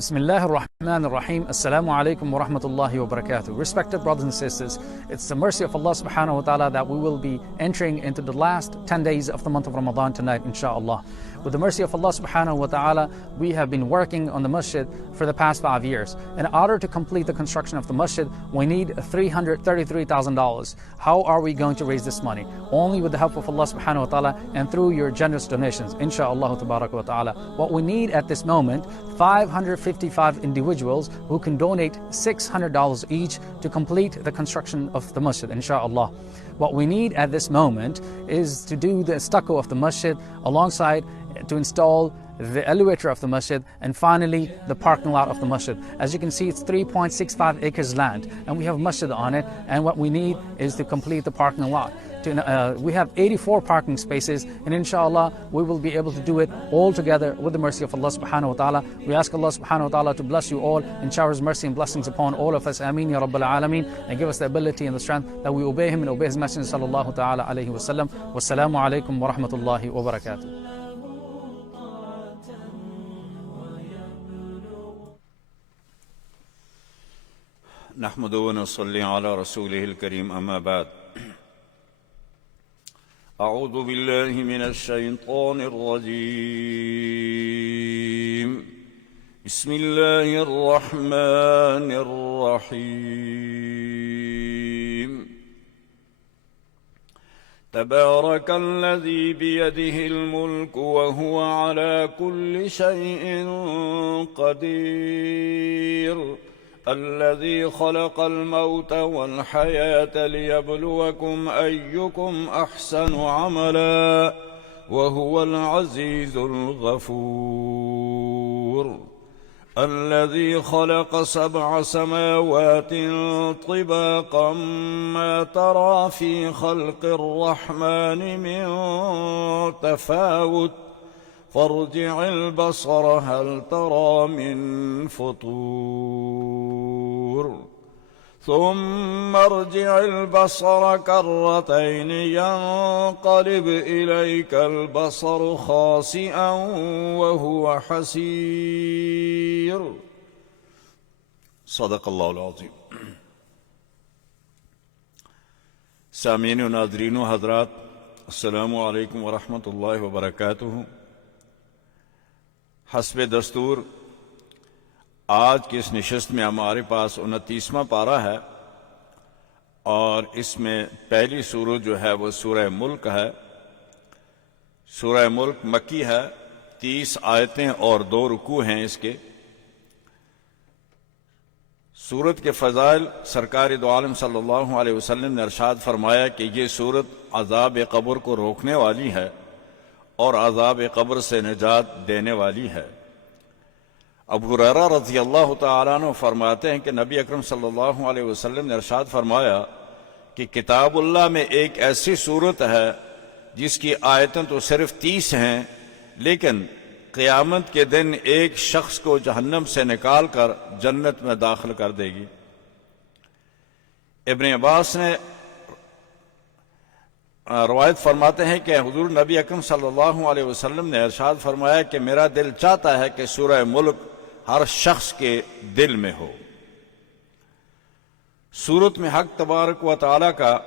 Bismillah ar-Rahman ar-Rahim. Assalamu alaikum wa rahmatullahi wa barakatuh. Respected brothers and sisters, it's the mercy of Allah subhanahu wa ta'ala that we will be entering into the last 10 days of the month of Ramadan tonight, inshallah. With the mercy of Allah subhanahu wa ta'ala, we have been working on the masjid for the past 5 years. In order to complete the construction of the masjid, we need $333,000. How are we going to raise this money? Only with the help of Allah subhanahu wa ta'ala and through your generous donations, inshallah tabaraka wa ta'ala. What we need at this moment, 555 individuals who can donate $600 each to complete the construction of the masjid, inshallah. What we need at this moment is to do the stucco of the masjid, alongside to install the elevator of the masjid, and finally the parking lot of the masjid. As you can see, it's 3.65 acres land and we have masjid on it, and what we need is to complete the parking lot. We have 84 parking spaces, and inshallah we will be able to do it all together with the mercy of Allah subhanahu wa ta'ala. We ask Allah subhanahu wa ta'ala to bless you all and shower His mercy and blessings upon all of us. Ameen ya Rabbil Alameen. And give us the ability and the strength that we obey Him and obey His Messenger sallallahu ta'ala alayhi wa sallam. Wassalamu alaikum wa rahmatullahi wa barakatuh. نحمد ونصلي على رسوله الكريم أما بعد أعوذ بالله من الشيطان الرجيم بسم الله الرحمن الرحيم تبارك الذي بيده الملك وهو على كل شيء قدير الذي خلق الموت والحياة ليبلوكم أيكم أحسن عملا وهو العزيز الغفور الذي خلق 7 سماوات طباقا ما ترى في خلق الرحمن من تفاوت فارجع البصر هل ترى من فطور ثم ارجع البصر كرتين ينقلب إليك البصر خاسئا وهو حسير صدق اللہ العظیم. سامعین و ناظرین و حضرات، السلام علیکم ورحمۃ اللہ وبرکاتہ. حسب دستور آج کی اس نشست میں ہمارے پاس 29واں پارہ ہے، اور اس میں پہلی سورت جو ہے وہ سورہ ملک ہے. سورہ ملک مکی ہے، 30 آیتیں اور 2 رکوع ہیں اس کے. سورت کے فضائل سرکار دو عالم صلی اللہ علیہ وسلم نے ارشاد فرمایا کہ یہ سورت عذاب قبر کو روکنے والی ہے اور عذاب قبر سے نجات دینے والی ہے. ابو ہریرہ رضی اللہ تعالیٰ عنہ فرماتے ہیں کہ نبی اکرم صلی اللہ علیہ وسلم نے ارشاد فرمایا کہ کتاب اللہ میں ایک ایسی سورت ہے جس کی آیتیں تو صرف 30 ہیں، لیکن قیامت کے دن ایک شخص کو جہنم سے نکال کر جنت میں داخل کر دے گی. ابن عباس نے روایت فرماتے ہیں کہ حضور نبی اکرم صلی اللہ علیہ وسلم نے ارشاد فرمایا کہ میرا دل چاہتا ہے کہ سورہ ملک ہر شخص کے دل میں ہو. سورت میں حق تبارک و تعالی کا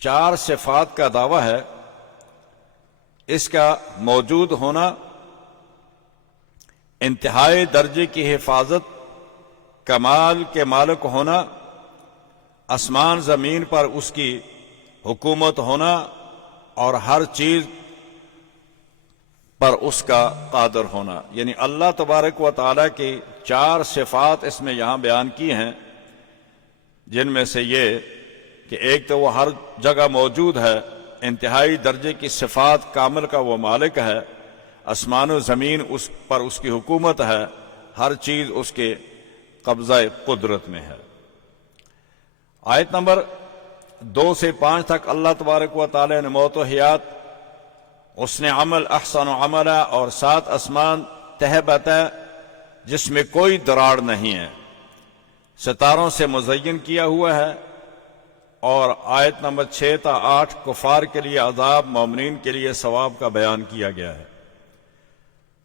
4 صفات کا دعویٰ ہے. اس کا موجود ہونا، انتہائی درجے کی حفاظت، کمال کے مالک ہونا، آسمان زمین پر اس کی حکومت ہونا، اور ہر چیز پر اس کا قادر ہونا. یعنی اللہ تبارک و تعالیٰ کی 4 صفات اس میں یہاں بیان کی ہیں، جن میں سے یہ کہ ایک تو وہ ہر جگہ موجود ہے، انتہائی درجے کی صفات کامل کا وہ مالک ہے، آسمان و زمین اس پر اس کی حکومت ہے، ہر چیز اس کے قبضہ قدرت میں ہے. آیت نمبر 2 سے 5 تک اللہ تبارک و تعالی نے موت و حیات، اس نے عمل احسن و عملہ، اور 7 آسمان تہ بتہ جس میں کوئی دراڑ نہیں ہے، ستاروں سے مزین کیا ہوا ہے. اور آیت نمبر 6 تا 8 کفار کے لیے عذاب، مومنین کے لیے ثواب کا بیان کیا گیا ہے.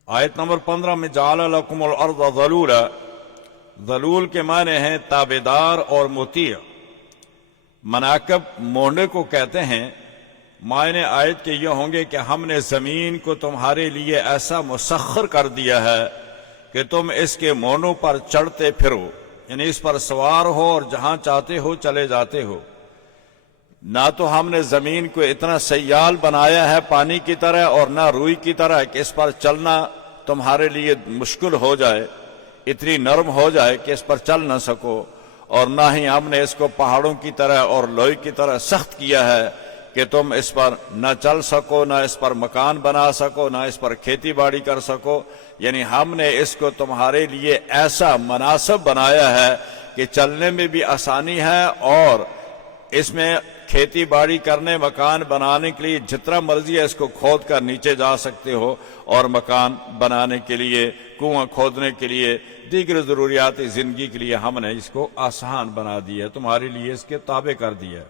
آیت نمبر 15 میں جعل لکم الارض ذلولا، ذلول کے معنی ہیں تابیدار اور مطیع، مناکب مونڈے کو کہتے ہیں۔ معنی آیت کے یہ ہوں گے کہ ہم نے زمین کو تمہارے لیے ایسا مسخر کر دیا ہے کہ تم اس کے مونوں پر چڑھتے پھرو، یعنی اس پر سوار ہو اور جہاں چاہتے ہو چلے جاتے ہو۔ نہ تو ہم نے زمین کو اتنا سیال بنایا ہے پانی کی طرح، اور نہ روئی کی طرح کہ اس پر چلنا تمہارے لیے مشکل ہو جائے، اتنی نرم ہو جائے کہ اس پر چل نہ سکو، اور نہ ہی ہم نے اس کو پہاڑوں کی طرح اور لوہے کی طرح سخت کیا ہے کہ تم اس پر نہ چل سکو، نہ اس پر مکان بنا سکو، نہ اس پر کھیتی باڑی کر سکو۔ یعنی ہم نے اس کو تمہارے لیے ایسا مناسب بنایا ہے کہ چلنے میں بھی آسانی ہے، اور اس میں کھیتی باڑی کرنے، مکان بنانے کے لیے جتنا مرضی ہے اس کو کھود کر نیچے جا سکتے ہو، اور مکان بنانے کے لیے، کنواں کھودنے کے لیے، دیگر ضروریات زندگی کے لیے ہم نے اس کو آسان بنا دیا ہے، تمہارے لیے اس کے تابع کر دیا ہے۔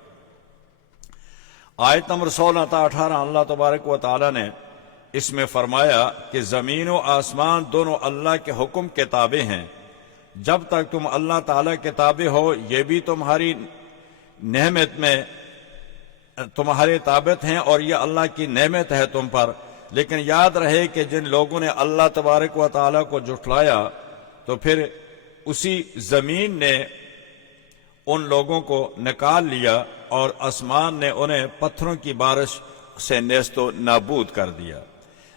آیت نمبر 16 تا 18 اللہ تبارک و تعالی نے اس میں فرمایا کہ زمین و آسمان دونوں اللہ کے حکم کے تابع ہیں۔ جب تک تم اللہ تعالی کے تابع ہو، یہ بھی تمہاری نعمت میں تمہارے تابع ہیں، اور یہ اللہ کی نعمت ہے تم پر۔ لیکن یاد رہے کہ جن لوگوں نے اللہ تبارک و تعالی کو جھٹلایا، تو پھر اسی زمین نے ان لوگوں کو نکال لیا، اور آسمان نے انہیں پتھروں کی بارش سے نیست و نابود کر دیا۔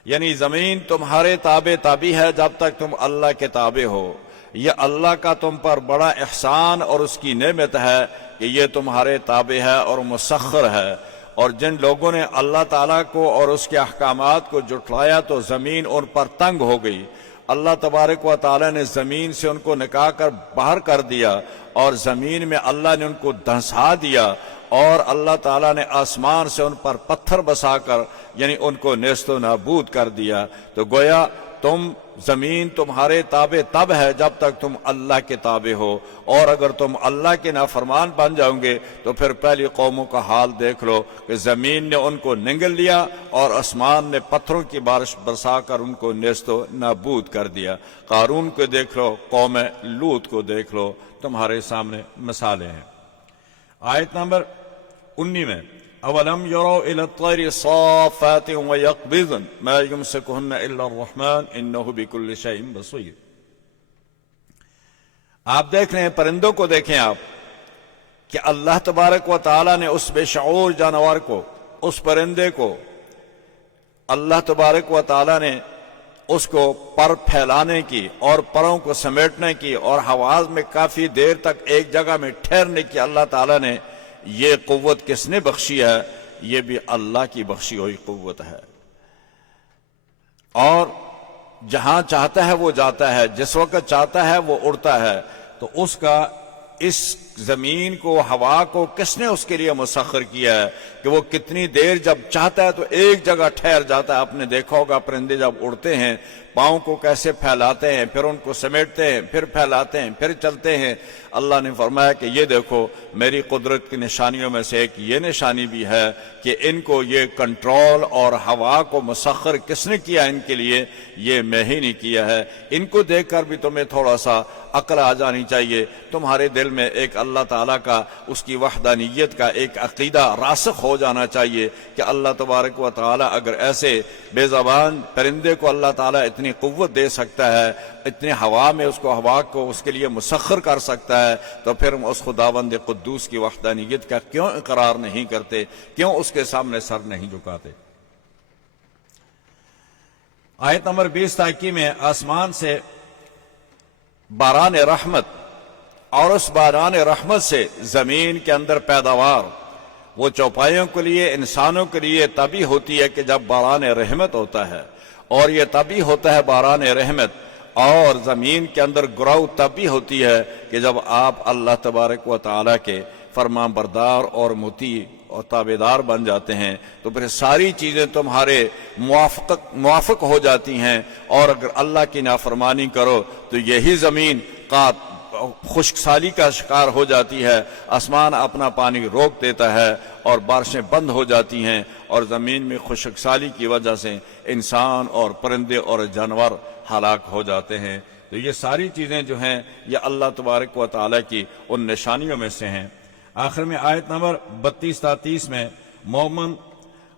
یعنی زمین تمہارے تابع ہے جب تک تم اللہ کے تابع ہو۔ یہ اللہ کا تم پر بڑا احسان اور اس کی نعمت ہے کہ یہ تمہارے تابع ہے اور مسخر ہے۔ اور جن لوگوں نے اللہ تعالیٰ کو اور اس کے احکامات کو جھٹلایا تو زمین ان پر تنگ ہو گئی۔ اللہ تبارک و تعالیٰ نے زمین سے ان کو نکال کر باہر کر دیا، اور زمین میں اللہ نے ان کو دھنسا دیا، اور اللہ تعالیٰ نے آسمان سے ان پر پتھر بسا کر یعنی ان کو نیست و نابود کر دیا۔ تو گویا تم زمین تمہارے تابع تب ہے جب تک تم اللہ کے تابع ہو، اور اگر تم اللہ کے نافرمان بن جاؤ گے تو پھر پہلی قوموں کا حال دیکھ لو کہ زمین نے ان کو نگل لیا، اور آسمان نے پتھروں کی بارش برسا کر ان کو نیست و نابود کر دیا۔ قارون کو دیکھ لو، قوم لوط کو دیکھ لو، تمہارے سامنے مثالیں ہیں۔ آیت نمبر 19 میں اولم یروا الی الطیر صافات ویقبضن ما یمسکہن الا الرحمن انہ بکل شیء بصیر۔ آپ دیکھ رہے ہیں، پرندوں کو دیکھیں آپ کہ اللہ تبارک و تعالی نے اس بے شعور جانور کو، اس پرندے کو، اللہ تبارک و تعالی نے اس کو پر پھیلانے کی اور پروں کو سمیٹنے کی اور حواس میں کافی دیر تک ایک جگہ میں ٹھہرنے کی اللہ تعالی نے یہ قوت کس نے بخشی ہے؟ یہ بھی اللہ کی بخشی ہوئی قوت ہے۔ اور جہاں چاہتا ہے وہ جاتا ہے، جس وقت چاہتا ہے وہ اڑتا ہے۔ تو اس کا اس زمین کو، ہوا کو کس نے اس کے لیے مسخر کیا ہے کہ وہ کتنی دیر جب چاہتا ہے تو ایک جگہ ٹھہر جاتا ہے۔ آپ نے دیکھا ہوگا پرندے جب اڑتے ہیں پاؤں کو کیسے پھیلاتے ہیں، پھر ان کو سمیٹتے ہیں، پھر پھیلاتے ہیں، پھر چلتے ہیں۔ اللہ نے فرمایا کہ یہ دیکھو میری قدرت کی نشانیوں میں سے ایک یہ نشانی بھی ہے کہ ان کو یہ کنٹرول اور ہوا کو مسخر کس نے کیا ان کے لیے؟ یہ میں ہی نہیں کیا ہے۔ ان کو دیکھ کر بھی تمہیں تھوڑا سا عقل آ جانی چاہیے، تمہارے دل میں ایک اللہ تعالیٰ کا، اس کی وحدانیت کا ایک عقیدہ راسخ ہو جانا چاہیے کہ اللہ تبارک و تعالیٰ اگر ایسے بے زبان پرندے کو اللہ تعالیٰ اتنی قوت دے سکتا ہے، اتنے ہوا میں اس کو، ہوا کو اس کے لیے مسخر کر سکتا ہے، تو پھر ہم اس خداوند قدوس کی وحدانیت کا کیوں اقرار نہیں کرتے؟ کیوں اس کے سامنے سر نہیں جھکاتے؟ آیت نمبر 20 تا 21 میں آسمان سے باران رحمت، اور اس باران رحمت سے زمین کے اندر پیداوار وہ چوپایوں کے لیے، انسانوں کے لیے تبھی ہوتی ہے کہ جب باران رحمت ہوتا ہے، اور یہ تبھی ہوتا ہے باران رحمت اور زمین کے اندر گراؤ تبھی ہوتی ہے کہ جب آپ اللہ تبارک و تعالیٰ کے فرمان بردار اور مطیع اور تابعدار بن جاتے ہیں، تو پھر ساری چیزیں تمہارے موافق ہو جاتی ہیں۔ اور اگر اللہ کی نافرمانی کرو تو یہی زمین خشک سالی کا شکار ہو جاتی ہے، آسمان اپنا پانی روک دیتا ہے اور بارشیں بند ہو جاتی ہیں، اور زمین میں خشک سالی کی وجہ سے انسان اور پرندے اور جانور ہلاک ہو جاتے ہیں۔ تو یہ ساری چیزیں جو ہیں یہ اللہ تبارک و تعالیٰ کی ان نشانیوں میں سے ہیں۔ آخر میں آیت نمبر 32-33 میں مومن،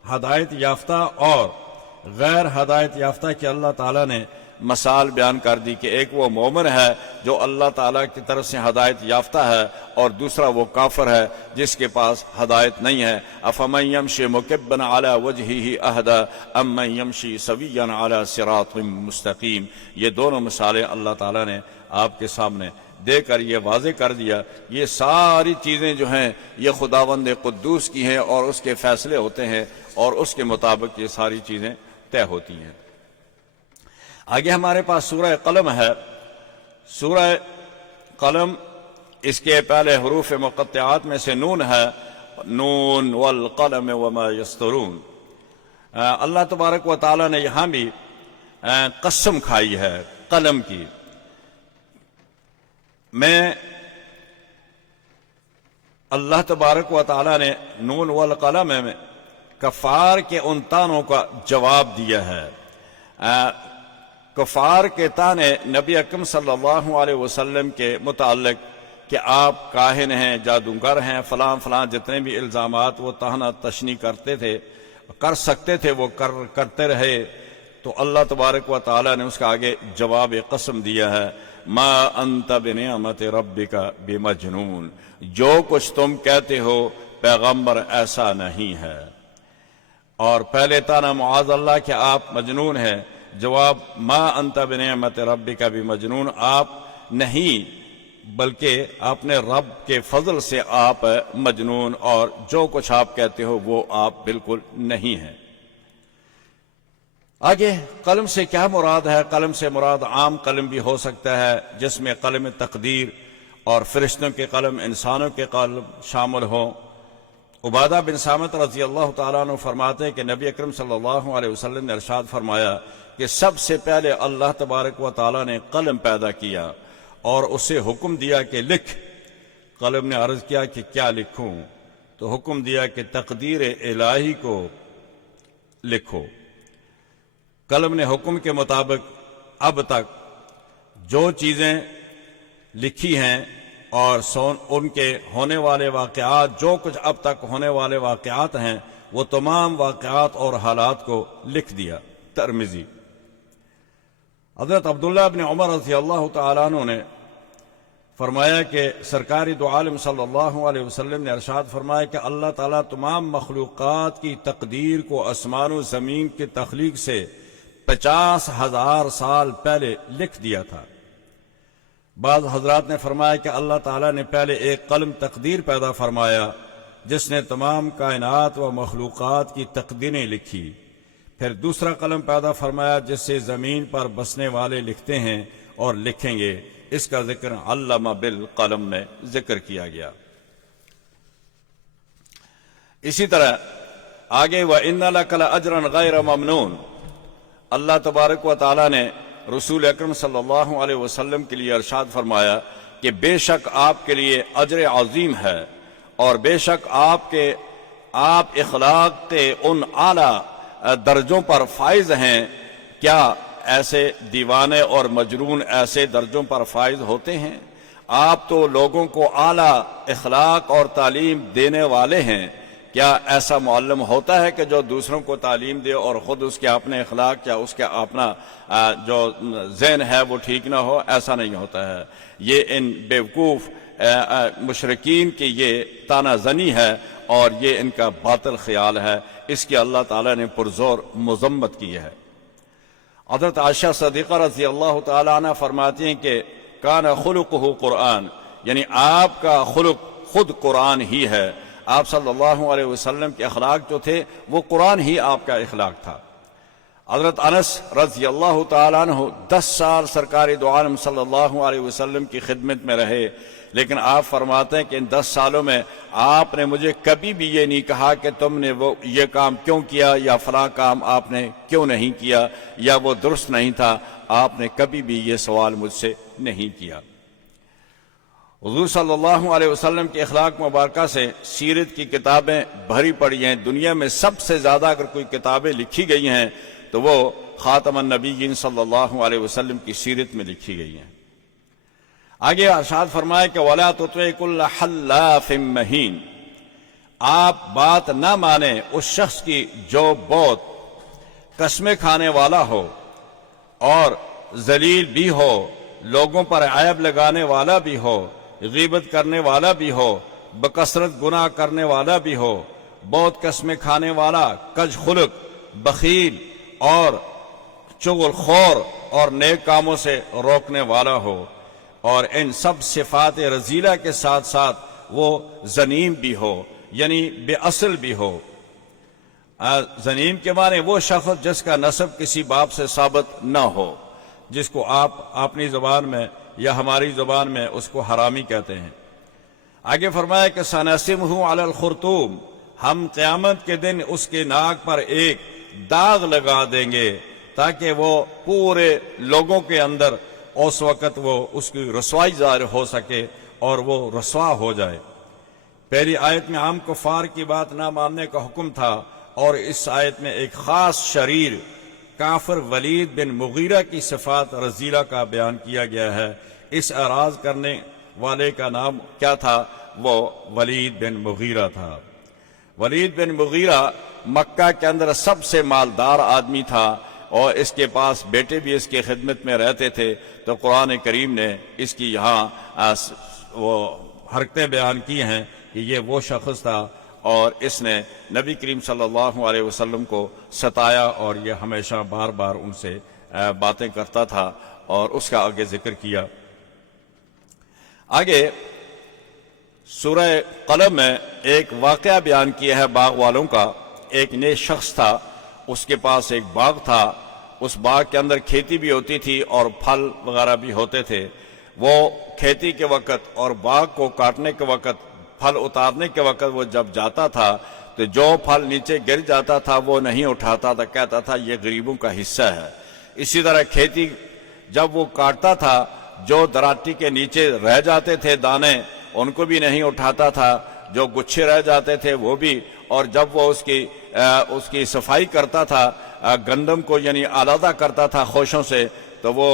ہدایت یافتہ اور غیر ہدایت یافتہ کی اللہ تعالیٰ نے مثال بیان کر دی کہ ایک وہ مومن ہے جو اللہ تعالیٰ کی طرف سے ہدایت یافتہ ہے، اور دوسرا وہ کافر ہے جس کے پاس ہدایت نہیں ہے۔ افمن یمشی مکبا علی وجہہ اہدی امن یمشی سویا علی صراط مستقیم۔ یہ دونوں مثالیں اللہ تعالیٰ نے آپ کے سامنے دے کر یہ واضح کر دیا، یہ ساری چیزیں جو ہیں یہ خداوند قدوس کی ہیں اور اس کے فیصلے ہوتے ہیں اور اس کے مطابق یہ ساری چیزیں طے ہوتی ہیں۔ آگے ہمارے پاس سورہ قلم ہے۔ سورہ قلم، اس کے پہلے حروف مقطعات میں سے نون ہے، نون والقلم وما یسطرون۔ اللہ تبارک و تعالیٰ نے یہاں بھی قسم کھائی ہے قلم کی۔ میں اللہ تبارک و تعالیٰ نے نون والقلم میں کفار کے ان تانوں کا جواب دیا ہے۔ کفار کے تانے نبی اکرم صلی اللہ علیہ وسلم کے متعلق کہ آپ کاہن ہیں، جادوگر ہیں، فلاں فلاں جتنے بھی الزامات وہ طعنہ تشنی کرتے تھے، کر سکتے تھے، وہ کرتے رہے۔ تو اللہ تبارک و تعالیٰ نے اس کا آگے جواب قسم دیا ہے، ما انت بنعمت ربک بمجنون، جو کچھ تم کہتے ہو پیغمبر ایسا نہیں ہے۔ اور پہلے تانا معاذ اللہ کہ آپ مجنون ہیں، جواب ما انت بنعمت ربک بمجنون، آپ نہیں بلکہ آپ نے رب کے فضل سے آپ مجنون، اور جو کچھ آپ کہتے ہو وہ آپ بالکل نہیں ہیں۔ آگے قلم سے کیا مراد ہے؟ قلم سے مراد عام قلم بھی ہو سکتا ہے جس میں قلم تقدیر اور فرشتوں کے قلم، انسانوں کے قلم شامل ہوں۔ عبادہ بن صامت رضی اللہ تعالیٰ عنہ فرماتے ہیں کہ نبی اکرم صلی اللہ علیہ وسلم نے ارشاد فرمایا کہ سب سے پہلے اللہ تبارک و تعالیٰ نے قلم پیدا کیا اور اسے حکم دیا کہ لکھ۔ قلم نے عرض کیا کہ کیا لکھوں؟ تو حکم دیا کہ تقدیر الہی کو لکھو۔ قلم نے حکم کے مطابق اب تک جو چیزیں لکھی ہیں اور ان کے ہونے والے واقعات، جو کچھ اب تک ہونے والے واقعات ہیں، وہ تمام واقعات اور حالات کو لکھ دیا۔ ترمذی۔ حضرت عبداللہ بن عمر رضی اللہ تعالیٰ عنہ نے فرمایا کہ سرکاری دو عالم صلی اللہ علیہ وسلم نے ارشاد فرمایا کہ اللہ تعالیٰ تمام مخلوقات کی تقدیر کو آسمان و زمین کی تخلیق سے 50,000 سال پہلے لکھ دیا تھا۔ بعض حضرات نے فرمایا کہ اللہ تعالیٰ نے پہلے ایک قلم تقدیر پیدا فرمایا جس نے تمام کائنات و مخلوقات کی تقدیریں لکھی، پھر دوسرا قلم پیدا فرمایا جس سے زمین پر بسنے والے لکھتے ہیں اور لکھیں گے۔ اس کا ذکر علم بالقلم میں ذکر کیا گیا۔ اسی طرح آگے وَإِنَّ لَكَ لَأَجْرًا غَيْرَ مَمْنُونَ، اللہ تبارک و تعالیٰ نے رسول اکرم صلی اللہ علیہ وسلم کے لیے ارشاد فرمایا کہ بے شک آپ کے لیے اجر عظیم ہے، اور بے شک آپ اخلاق کے ان اعلیٰ درجوں پر فائز ہیں۔ کیا ایسے دیوانے اور مجنون ایسے درجوں پر فائز ہوتے ہیں؟ آپ تو لوگوں کو اعلیٰ اخلاق اور تعلیم دینے والے ہیں، کیا ایسا معلم ہوتا ہے کہ جو دوسروں کو تعلیم دے اور خود اس کے اپنے اخلاق یا اس کے اپنا جو ذہن ہے وہ ٹھیک نہ ہو؟ ایسا نہیں ہوتا ہے۔ یہ ان بیوقوف مشرکین کی یہ طعنہ زنی ہے اور یہ ان کا باطل خیال ہے، اس کی اللہ تعالیٰ نے پرزور مذمت کی ہے۔ حضرت عائشہ صدیقہ رضی اللہ تعالیٰ عنہ فرماتی ہیں کہ کان خلقہ قرآن، یعنی آپ کا خلق خود قرآن ہی ہے۔ آپ صلی اللہ علیہ وسلم کے اخلاق جو تھے وہ قرآن ہی آپ کا اخلاق تھا۔ حضرت انس رضی اللہ تعالیٰ عنہ 10 سال سرکار دو عالم صلی اللہ علیہ وسلم کی خدمت میں رہے، لیکن آپ فرماتے ہیں کہ ان 10 سالوں میں آپ نے مجھے کبھی بھی یہ نہیں کہا کہ تم نے وہ یہ کام کیوں کیا یا فلاں کام آپ نے کیوں نہیں کیا یا وہ درست نہیں تھا۔ آپ نے کبھی بھی یہ سوال مجھ سے نہیں کیا۔ حضور صلی اللہ علیہ وسلم کے اخلاق مبارکہ سے سیرت کی کتابیں بھری پڑی ہیں. دنیا میں سب سے زیادہ اگر کوئی کتابیں لکھی گئی ہیں تو وہ خاتم النبیین صلی اللہ علیہ وسلم کی سیرت میں لکھی گئی ہیں. آگے ارشاد فرمائے کہ وَلَا تُطِعْ كُلَّ حَلَّافٍ مَّهِينٍ، آپ بات نہ مانیں اس شخص کی جو بہت قسمیں کھانے والا ہو اور ذلیل بھی ہو، لوگوں پر عیب لگانے والا بھی ہو، غیبت کرنے والا بھی ہو، بکثرت گناہ کرنے والا بھی ہو، بہت قسمیں کھانے والا، کج خلق، بخیل اور چغل خور اور نیک کاموں سے روکنے والا ہو، اور ان سب صفات رذیلہ کے ساتھ ساتھ وہ زنیم بھی ہو، یعنی بے اصل بھی ہو. زنیم کے معنی وہ شخص جس کا نسب کسی باپ سے ثابت نہ ہو، جس کو آپ اپنی زبان میں یا ہماری زبان میں اس کو حرامی کہتے ہیں. آگے فرمایا کہ سنسمہ علی الخرطوم، ہم قیامت کے دن اس کے ناک پر ایک داغ لگا دیں گے تاکہ وہ پورے لوگوں کے اندر اس وقت وہ اس کی رسوائی ظاہر ہو سکے اور وہ رسوا ہو جائے. پہلی آیت میں عام کفار کی بات نہ ماننے کا حکم تھا، اور اس آیت میں ایک خاص شریر کافر ولید بن مغیرہ کی صفات رذیلہ کا بیان کیا گیا ہے. اس اعراض کرنے والے کا نام کیا تھا؟ وہ ولید بن مغیرہ تھا. ولید بن مغیرہ مکہ کے اندر سب سے مالدار آدمی تھا، اور اس کے پاس بیٹے بھی اس کی خدمت میں رہتے تھے. تو قرآن کریم نے اس کی یہاں وہ حرکتیں بیان کی ہیں کہ یہ وہ شخص تھا، اور اس نے نبی کریم صلی اللہ علیہ وسلم کو ستایا، اور یہ ہمیشہ بار بار ان سے باتیں کرتا تھا، اور اس کا آگے ذکر کیا. آگے سورہ قلم میں ایک واقعہ بیان کیا ہے باغ والوں کا. ایک نیک شخص تھا، اس کے پاس ایک باغ تھا. اس باغ کے اندر کھیتی بھی ہوتی تھی اور پھل وغیرہ بھی ہوتے تھے. وہ کھیتی کے وقت اور باغ کو کاٹنے کے وقت، پھل اتارنے کے وقت وہ جب جاتا تھا تو جو پھل نیچے گر جاتا تھا وہ نہیں اٹھاتا تھا، کہتا تھا یہ غریبوں کا حصہ ہے. اسی طرح کھیتی جب وہ کاٹتا تھا، جو دراٹی کے نیچے رہ جاتے تھے دانے ان کو بھی نہیں اٹھاتا تھا، جو گچھے رہ جاتے تھے وہ بھی. اور جب وہ اس کی صفائی کرتا تھا، گندم کو یعنی علیحدہ کرتا تھا خوشوں سے، تو وہ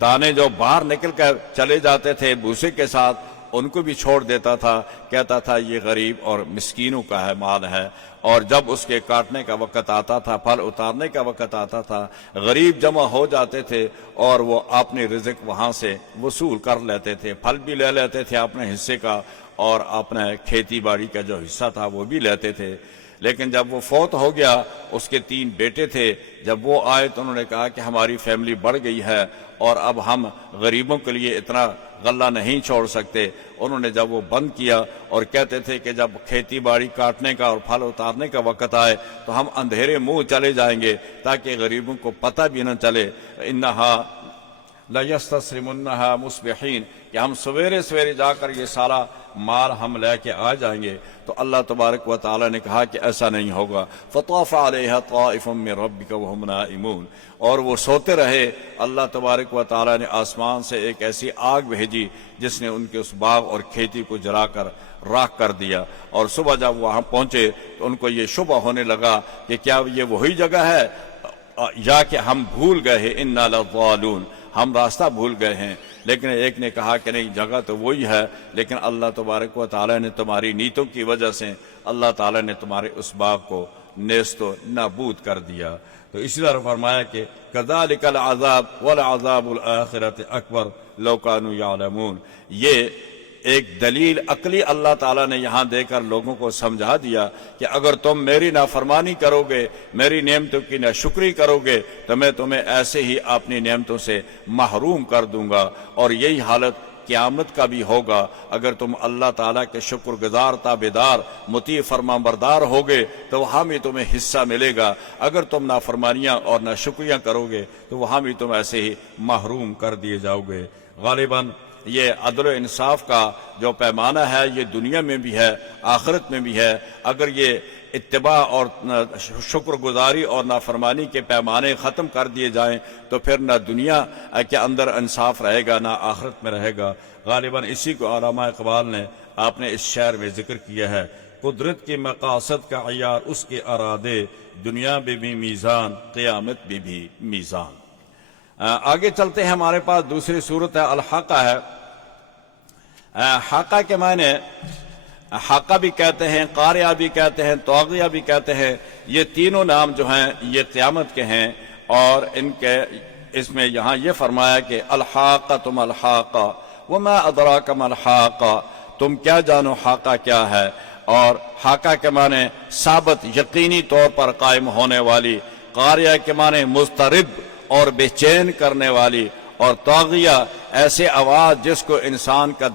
دانے جو باہر نکل کر چلے جاتے تھے بھوسے کے ساتھ ان کو بھی چھوڑ دیتا تھا. کہتا تھا یہ غریب اور مسکینوں کا ہے مال ہے. اور جب اس کے کاٹنے کا وقت آتا تھا، پھل اتارنے کا وقت آتا تھا، غریب جمع ہو جاتے تھے اور وہ اپنی رزق وہاں سے وصول کر لیتے تھے. پھل بھی لے لیتے تھے اپنے حصے کا، اور اپنے کھیتی باڑی کا جو حصہ تھا وہ بھی لیتے تھے. لیکن جب وہ فوت ہو گیا، اس کے 3 بیٹے تھے. جب وہ آئے تو انہوں نے کہا کہ ہماری فیملی بڑھ گئی ہے اور اب ہم غریبوں کے لیے اتنا غلہ نہیں چھوڑ سکتے. انہوں نے جب وہ بند کیا اور کہتے تھے کہ جب کھیتی باڑی کاٹنے کا اور پھل اتارنے کا وقت آئے تو ہم اندھیرے منہ چلے جائیں گے تاکہ غریبوں کو پتہ بھی نہ چلے. انہا لیستسلمنہا مصبحین، کہ ہم سویرے سویرے جا کر یہ سارا مال ہم لے کے آ جائیں گے. تو اللہ تبارک و تعالی نے کہا کہ ایسا نہیں ہوگا. فطاف علیہا طائف من ربک وہم نائمون، اور وہ سوتے رہے. اللہ تبارک و تعالی نے آسمان سے ایک ایسی آگ بھیجی جس نے ان کے اس باغ اور کھیتی کو جلا کر راکھ کر دیا. اور صبح جب وہاں پہنچے تو ان کو یہ شبہ ہونے لگا کہ کیا یہ وہی جگہ ہے یا کہ ہم بھول گئے ہیں، انا لضالون، ہم راستہ بھول گئے ہیں. لیکن ایک نے کہا کہ نہیں، جگہ تو وہی ہے، لیکن اللہ تبارک و تعالی نے تمہاری نیتوں کی وجہ سے اللہ تعالی نے تمہارے اس باغ کو نیست و نابود کر دیا. تو اسی طرح فرمایا کہ کذالک العذاب والعذاب الآخرۃ اکبر لو کانوا یعلمون. یہ ایک دلیل عقلی اللہ تعالیٰ نے یہاں دے کر لوگوں کو سمجھا دیا کہ اگر تم میری نافرمانی کرو گے، میری نعمتوں کی ناشکری کرو گے تو میں تمہیں ایسے ہی اپنی نعمتوں سے محروم کر دوں گا. اور یہی حالت قیامت کا بھی ہوگا. اگر تم اللہ تعالیٰ کے شکر گزار، تابعدار، مطیع، فرما بردار ہوگے تو وہاں بھی تمہیں حصہ ملے گا. اگر تم نافرمانیاں اور ناشکریاں کرو گے تو وہاں بھی تم ایسے ہی محروم کر دیے جاؤ گے. غالباً یہ عدل و انصاف کا جو پیمانہ ہے یہ دنیا میں بھی ہے، آخرت میں بھی ہے. اگر یہ اتباع اور شکر گزاری اور نافرمانی کے پیمانے ختم کر دیے جائیں تو پھر نہ دنیا کے اندر انصاف رہے گا نہ آخرت میں رہے گا۔ غالباً اسی کو علامہ اقبال نے آپ نے اس شعر میں ذکر کیا ہے، قدرت کے مقاصد کا عیار اس کے ارادے، دنیا میں بھی میزان قیامت میں بھی میزان۔ آگے چلتے ہیں، ہمارے پاس دوسری صورت ہے الحاقہ ہے۔ حاقہ کے معنی حاقہ بھی کہتے ہیں، قاریہ بھی کہتے ہیں، طاغیہ بھی کہتے ہیں۔ یہ تینوں نام جو ہیں یہ قیامت کے ہیں، اور اس میں یہاں یہ فرمایا کہ الحاقہ ما الحاقہ وما ادراک ما الحاقہ، تم کیا جانو حاقہ کیا ہے۔ اور حاقہ کے معنی ثابت یقینی طور پر قائم ہونے والی، قاریہ کے معنی مضطرب اور بے چین کرنے والی، اور طاغیہ ایسے آواز جس کو انسان کا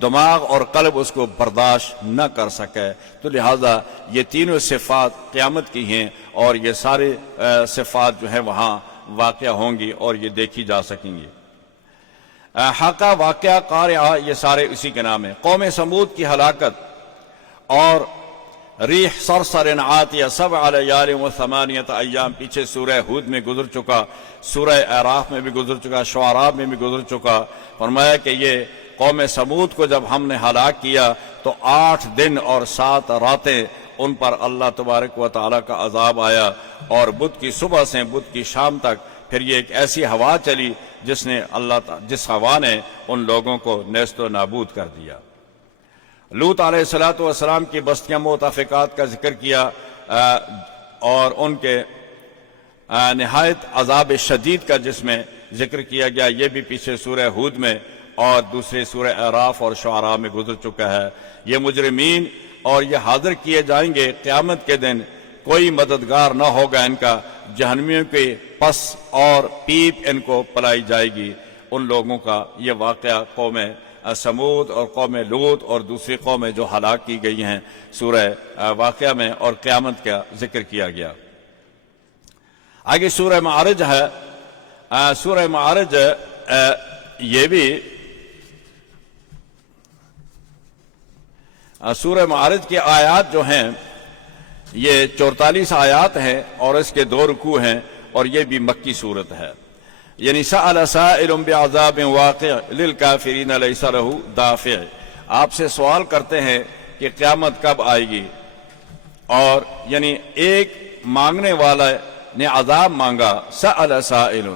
دماغ اور قلب اس کو برداشت نہ کر سکے۔ تو لہذا یہ تینوں صفات قیامت کی ہیں، اور یہ سارے صفات جو ہیں وہاں واقع ہوں گی اور یہ دیکھی جا سکیں گی۔ حاقہ، واقعہ، قاریہ، یہ سارے اسی کے نام ہیں۔ قوم سمود کی ہلاکت اور ریح صرصر عاتیہ 7 لیال و 8 ایام پیچھے سورہ ہود میں گزر چکا، سورہ اعراف میں بھی گزر چکا، شعراء میں بھی گزر چکا۔ فرمایا کہ یہ قوم سمود کو جب ہم نے ہلاک کیا تو 8 دن اور 7 راتیں ان پر اللہ تبارک و تعالیٰ کا عذاب آیا، اور بدھ کی صبح سے بدھ کی شام تک پھر یہ ایک ایسی ہوا چلی جس ہوا نے ان لوگوں کو نیست و نابود کر دیا۔ لوط علیہ السلام کی بستیاں متفقات کا ذکر کیا، اور ان کے نہایت عذاب شدید کا جس میں ذکر کیا گیا، یہ بھی پیچھے سورہ ہود میں اور دوسرے سورہ اعراف اور شعراء میں گزر چکا ہے۔ یہ مجرمین اور یہ حاضر کیے جائیں گے قیامت کے دن، کوئی مددگار نہ ہوگا ان کا، جہنمیوں کے پس اور پیپ ان کو پلائی جائے گی۔ ان لوگوں کا یہ واقعہ قوم سمود اور قوم لوط اور دوسری قومیں جو ہلاک کی گئی ہیں سورہ واقعہ میں، اور قیامت کا ذکر کیا گیا۔ آگے سورہ معارج ہے۔ سورہ معارج یہ بھی سورہ معارج کی آیات جو ہیں یہ 44 آیات ہیں، اور اس کے 2 رکوع ہیں، اور یہ بھی مکی صورت ہے۔ یعنی سأل سائل بعذاب واقع للکافرین لیس لہ دافع، آپ سے سوال کرتے ہیں کہ قیامت کب آئے گی، اور یعنی ایک مانگنے والا نے عذاب مانگا، سأل سائل،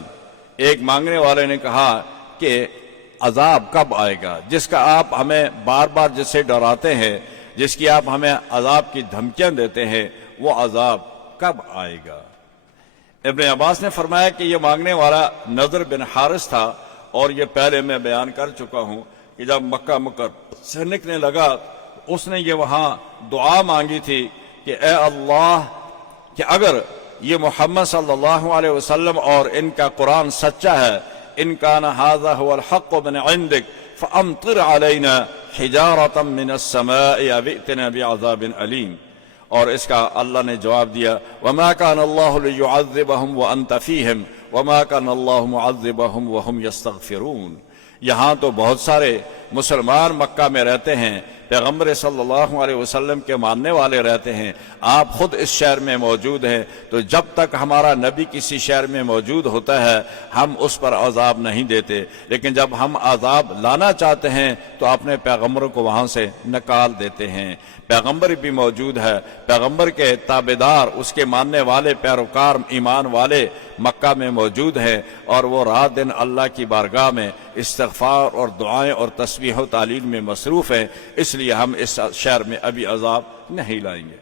ایک مانگنے والے نے کہا کہ عذاب کب آئے گا، جس کا آپ ہمیں بار بار جس سے ڈراتے ہیں، جس کی آپ ہمیں عذاب کی دھمکیاں دیتے ہیں، وہ عذاب کب آئے گا۔ ابن عباس نے فرمایا کہ یہ مانگنے والا نضر بن حارث تھا، اور یہ پہلے میں بیان کر چکا ہوں کہ جب مکہ مکرمہ سے نکلنے لگا اس نے یہ وہاں دعا مانگی تھی کہ اے اللہ، کہ اگر یہ محمد صلی اللہ علیہ وسلم اور ان کا قرآن سچا ہے، ان کان ھذا ھو الحق من عندک فامطر علینا حجارۃ من السماء او ائتنا بعذاب علیم۔ اور اس کا اللہ نے جواب دیا، وما كان الله ليعذبهم وانت فيهم وما كان الله معذبهم وهم يستغفرون۔ یہاں تو بہت سارے مسلمان مکہ میں رہتے ہیں، پیغمبر صلی اللہ علیہ وسلم کے ماننے والے رہتے ہیں، آپ خود اس شہر میں موجود ہیں، تو جب تک ہمارا نبی کسی شہر میں موجود ہوتا ہے ہم اس پر عذاب نہیں دیتے، لیکن جب ہم عذاب لانا چاہتے ہیں تو اپنے پیغمبروں کو وہاں سے نکال دیتے ہیں۔ پیغمبر بھی موجود ہے، پیغمبر کے تابعدار، اس کے ماننے والے پیروکار ایمان والے مکہ میں موجود ہیں، اور وہ رات دن اللہ کی بارگاہ میں استغفار اور دعائیں اور تسبیح و تعلیل میں مصروف ہیں، اس لیے ہم اس شہر میں ابھی عذاب نہیں لائیں گے۔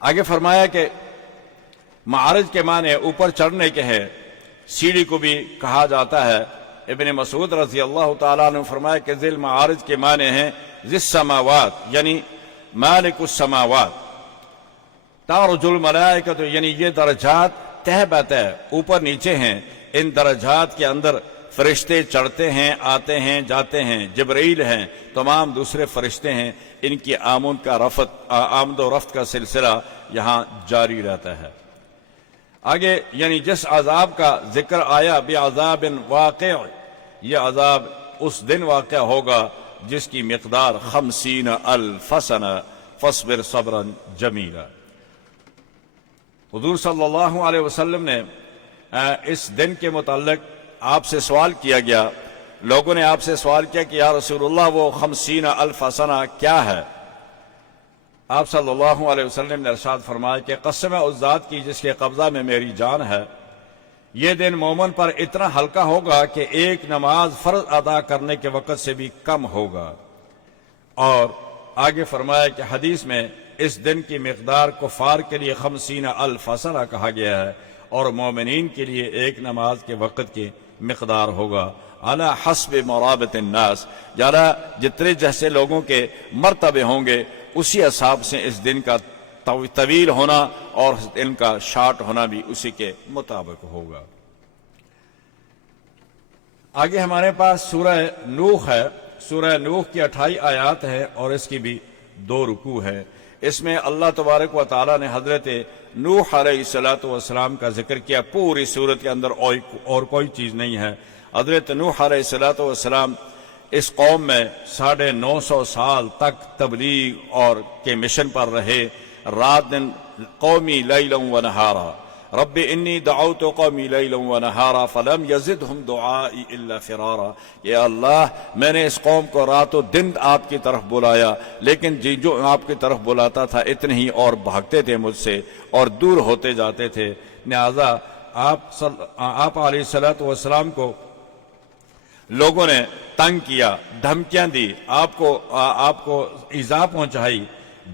آگے فرمایا کہ معارج کے معنی اوپر چڑھنے کے ہیں، سیڑھی کو بھی کہا جاتا ہے۔ ابن مسعود رضی اللہ تعالیٰ نے فرمایا کہ ذی المعارج کے معنی ہیں ذی السماوات، یعنی مالک السماوات، تعرج الملائکۃ، یعنی یہ درجات تہ بتہ اوپر نیچے ہیں، ان درجات کے اندر فرشتے چڑھتے ہیں، آتے ہیں، جاتے ہیں، جبرائیل ہیں، تمام دوسرے فرشتے ہیں، ان کی آمد و رفت کا سلسلہ یہاں جاری رہتا ہے۔ آگے یعنی جس عذاب کا ذکر آیا بعذاب واقع، یہ عذاب اس دن واقع ہوگا جس کی مقدار 50,000 سنہ فاصبر صبرا جمیلا۔ حضور صلی اللہ علیہ وسلم نے اس دن کے متعلق آپ سے سوال کیا گیا، لوگوں نے آپ سے سوال کیا کہ یا رسول اللہ وہ 50,000 سنہ کیا ہے؟ آپ صلی اللہ علیہ وسلم نے ارشاد فرمایا کہ قسم ہے اس ذات کی جس کے قبضہ میں میری جان ہے، یہ دن مومن پر اتنا ہلکا ہوگا کہ ایک نماز فرض ادا کرنے کے وقت سے بھی کم ہوگا۔ اور آگے فرمایا کہ حدیث میں اس دن کی مقدار کفار کے لیے 50,000 سنہ کہا گیا ہے، اور مومنین کے لیے ایک نماز کے وقت کی مقدار ہوگا علی حسب مرابط الناس، جتنے جیسے لوگوں کے مرتبے ہوں گے اسی حساب سے اس دن کا طویل ہونا اور اس دن کا شارٹ ہونا بھی اسی کے مطابق ہوگا۔ آگے ہمارے پاس سورہ نوح ہے، سورہ نوح کی 28 آیات ہے اور اس کی بھی 2 رکوع ہے۔ اس میں اللہ تبارک و تعالی نے حضرت نوح علیہ السلام کا ذکر کیا، پوری سورت کے اندر اور کوئی چیز نہیں ہے۔ حضرت نوح علیہ السلام اس قوم میں 950 سال تک تبلیغ اور کے مشن پر رہے، رات دن قومی لیلا و نہارا، رب انی دعوت قومی لیلا و نہارا فلم یزدہم دعائی الا فرارا، یا اللہ میں نے اس قوم کو رات و دن آپ کی طرف بلایا، لیکن جو آپ کی طرف بلاتا تھا اتنے ہی اور بھاگتے تھے مجھ سے اور دور ہوتے جاتے تھے۔ لہذا آپ علیہ السلام کو لوگوں نے تنگ کیا، دھمکیاں دی، آپ کو ایذا پہنچائی،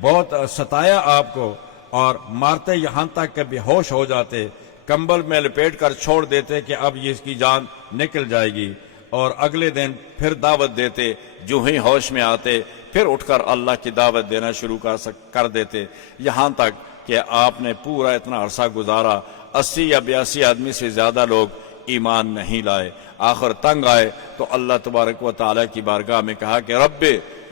بہت ستایا آپ کو، اور مارتے یہاں تک کہ بے ہوش ہو جاتے، کمبل میں لپیٹ کر چھوڑ دیتے کہ اب یہ اس کی جان نکل جائے گی، اور اگلے دن پھر دعوت دیتے، جو ہی ہوش میں آتے پھر اٹھ کر اللہ کی دعوت دینا شروع کر دیتے، یہاں تک کہ آپ نے پورا اتنا عرصہ گزارا، 80 یا 82 آدمی سے زیادہ لوگ ایمان نہیں لائے۔ آخر تنگ آئے تو اللہ تبارک و تعالیٰ کی بارگاہ میں کہا کہ رب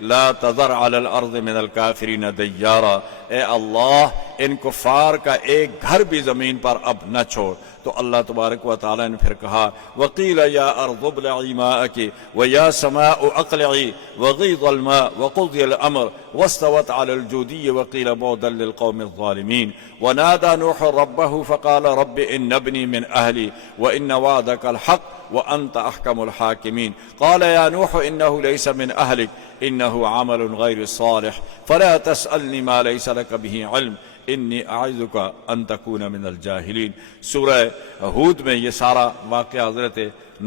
لا تذر علی الارض من الکافرین دیارا، اے اللہ ان کفار کا ایک گھر بھی زمین پر اب نہ چھوڑ۔ تو اللہ تبارک و تعالیٰ نے پھر کہا وقیل یا ارض ابلعی ماءک ویا سماء اقلعی وغیض الماء وقضی الامر واستوت علی الجودی وقیل بعدا للقوم الظالمین ونادى نوح ربه فقال رب ان ابنی من اہلی وان وعدک الحق وانت احکم الحاکمین قال یا نوح انه ليس من اہلک انه عمل غیر صالح فلا تسألنی ما ليس لك به علم انی اعوذک ان تکون من الجاہلین۔ سورہ ہود میں یہ سارا واقعہ حضرت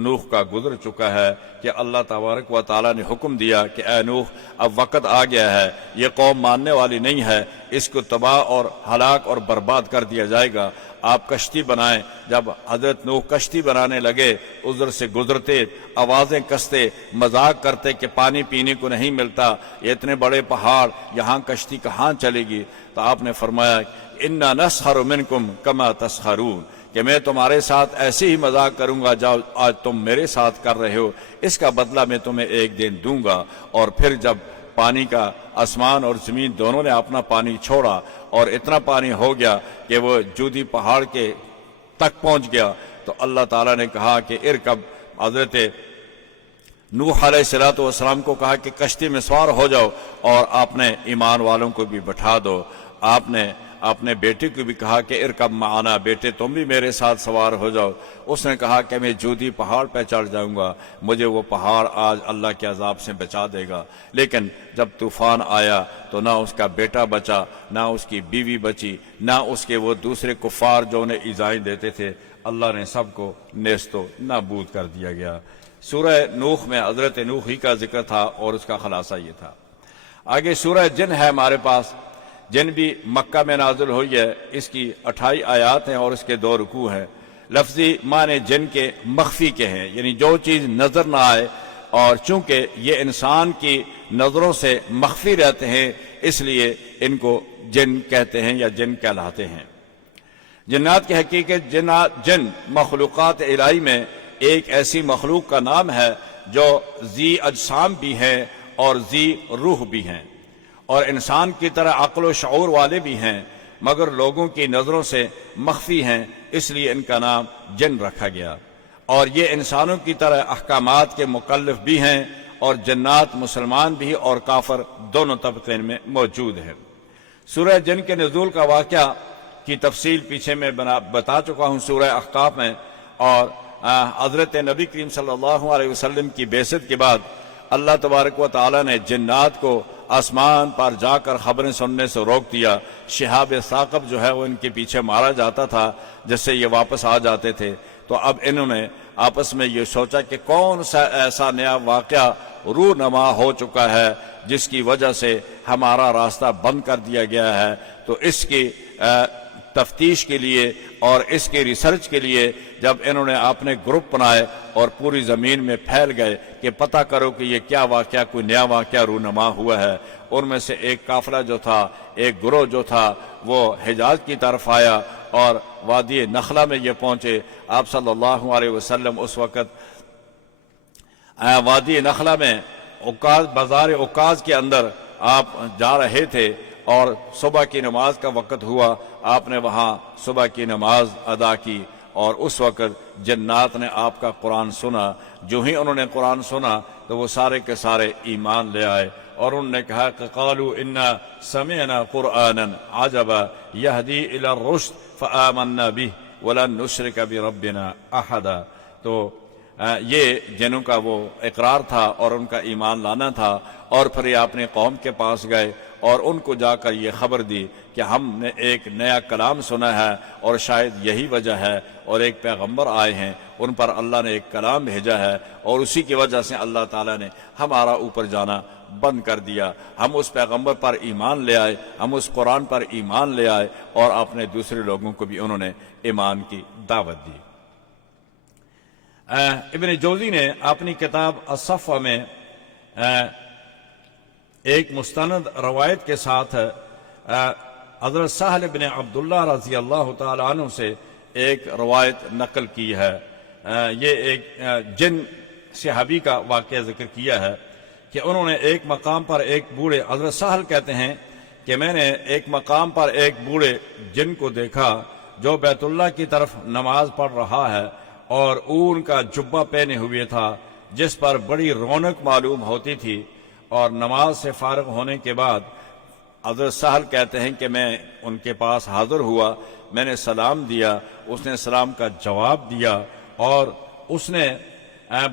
نوح کا گزر چکا ہے کہ اللہ تبارک و تعالیٰ نے حکم دیا کہ اے نوح اب وقت آ گیا ہے، یہ قوم ماننے والی نہیں ہے، اس کو تباہ اور ہلاک اور برباد کر دیا جائے گا، آپ کشتی بنائیں۔ جب حضرت نوح کشتی بنانے لگے، ادھر سے گزرتے، آوازیں کستے، مذاق کرتے کہ پانی پینے کو نہیں ملتا، یہ اتنے بڑے پہاڑ، یہاں کشتی کہاں چلے گی؟ تو آپ نے فرمایا انا نسخر منکم کما تسخرون، کہ میں تمہارے ساتھ ایسے ہی مذاق کروں گا جو آج تم میرے ساتھ کر رہے ہو، اس کا بدلہ میں تمہیں ایک دن دوں گا۔ اور پھر جب پانی کا آسمان اور زمین دونوں نے اپنا پانی چھوڑا اور اتنا پانی ہو گیا کہ وہ جودی پہاڑ کے تک پہنچ گیا، تو اللہ تعالیٰ نے کہا کہ ارکب، حضرت نوح علیہ السلام کو کہا کہ کشتی میں سوار ہو جاؤ اور اپنے ایمان والوں کو بھی بٹھا دو۔ آپ نے اپنے بیٹے کو بھی کہا کہ ارکب معنا، بیٹے تم بھی میرے ساتھ سوار ہو جاؤ۔ اس نے کہا کہ میں جودی پہاڑ پہ چڑھ جاؤں گا، مجھے وہ پہاڑ آج اللہ کے عذاب سے بچا دے گا۔ لیکن جب طوفان آیا تو نہ اس کا بیٹا بچا، نہ اس کی بیوی بچی، نہ اس کے وہ دوسرے کفار جو انہیں ایذائیں دیتے تھے، اللہ نے سب کو نیست و نابود کر دیا گیا۔ سورہ نوح میں حضرت نوح ہی کا ذکر تھا اور اس کا خلاصہ یہ تھا۔ آگے سورہ جن ہے ہمارے پاس، جن بھی مکہ میں نازل ہوئی ہے، اس کی 28 آیات ہیں اور اس کے 2 رکوع ہیں۔ لفظی معنی جن کے مخفی کے ہیں، یعنی جو چیز نظر نہ آئے، اور چونکہ یہ انسان کی نظروں سے مخفی رہتے ہیں اس لیے ان کو جن کہتے ہیں یا جن کہلاتے ہیں۔ جنات کی حقیقت جن مخلوقات الہی میں ایک ایسی مخلوق کا نام ہے جو ذی اجسام بھی ہیں اور ذی روح بھی ہیں، اور انسان کی طرح عقل و شعور والے بھی ہیں، مگر لوگوں کی نظروں سے مخفی ہیں، اس لیے ان کا نام جن رکھا گیا۔ اور یہ انسانوں کی طرح احکامات کے مکلف بھی ہیں اور جنات مسلمان بھی اور کافر دونوں طبقے میں موجود ہیں۔ سورہ جن کے نزول کا واقعہ کی تفصیل پیچھے میں بتا چکا ہوں سورہ احقاف میں، اور حضرت نبی کریم صلی اللہ علیہ وسلم کی بعثت کے بعد اللہ تبارک و تعالی نے جنات کو آسمان پر جا کر خبریں سننے سے روک دیا۔ شہاب ثاقب جو ہے وہ ان کے پیچھے مارا جاتا تھا جس سے یہ واپس آ جاتے تھے۔ تو اب انہوں نے آپس میں یہ سوچا کہ کون سا ایسا نیا واقعہ رونما ہو چکا ہے جس کی وجہ سے ہمارا راستہ بند کر دیا گیا ہے۔ تو اس کی تفتیش کے لیے اور اس کی ریسرچ کے لیے جب انہوں نے اپنے گروپ بنائے اور پوری زمین میں پھیل گئے کہ پتہ کرو کہ یہ کیا واقعہ، کوئی نیا واقعہ رونما ہوا ہے، ان میں سے ایک قافلہ جو تھا، ایک گروہ جو تھا وہ حجاز کی طرف آیا اور وادی نخلہ میں یہ پہنچے۔ آپ صلی اللہ علیہ وسلم اس وقت وادی نخلہ میں بازار عکاظ کے اندر آپ جا رہے تھے اور صبح کی نماز کا وقت ہوا۔ آپ نے وہاں صبح کی نماز ادا کی اور اس وقت جنات نے آپ کا قرآن سنا۔ جو ہی انہوں نے قرآن سنا تو وہ سارے کے سارے ایمان لے آئے اور انہوں نے کہا کہ قالوا انا سمعنا قرآنا عجبا یہدی الی الرشد فآمنا به ولن نشرک بربنا احدا۔ تو یہ جنوں کا وہ اقرار تھا اور ان کا ایمان لانا تھا، اور پھر یہ اپنے قوم کے پاس گئے اور ان کو جا کر یہ خبر دی کہ ہم نے ایک نیا کلام سنا ہے اور شاید یہی وجہ ہے، اور ایک پیغمبر آئے ہیں، ان پر اللہ نے ایک کلام بھیجا ہے اور اسی کی وجہ سے اللہ تعالیٰ نے ہمارا اوپر جانا بند کر دیا۔ ہم اس پیغمبر پر ایمان لے آئے، ہم اس قرآن پر ایمان لے آئے اور اپنے دوسرے لوگوں کو بھی انہوں نے ایمان کی دعوت دی۔ ابن جوزی نے اپنی کتاب الصفوہ میں ایک مستند روایت کے ساتھ حضرت سہل بن عبداللہ رضی اللہ تعالی عنہ سے ایک روایت نقل کی ہے۔ یہ ایک جن صحابی کا واقعہ ذکر کیا ہے کہ انہوں نے ایک مقام پر ایک بوڑھے، حضرت سہل کہتے ہیں کہ میں نے ایک مقام پر ایک بوڑھے جن کو دیکھا جو بیت اللہ کی طرف نماز پڑھ رہا ہے اور اون کا جبہ پہنے ہوئے تھا جس پر بڑی رونق معلوم ہوتی تھی، اور نماز سے فارغ ہونے کے بعد حضرت سہل کہتے ہیں کہ میں ان کے پاس حاضر ہوا، میں نے سلام دیا، اس نے سلام کا جواب دیا اور اس نے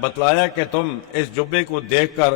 بتلایا کہ تم اس جبے کو دیکھ کر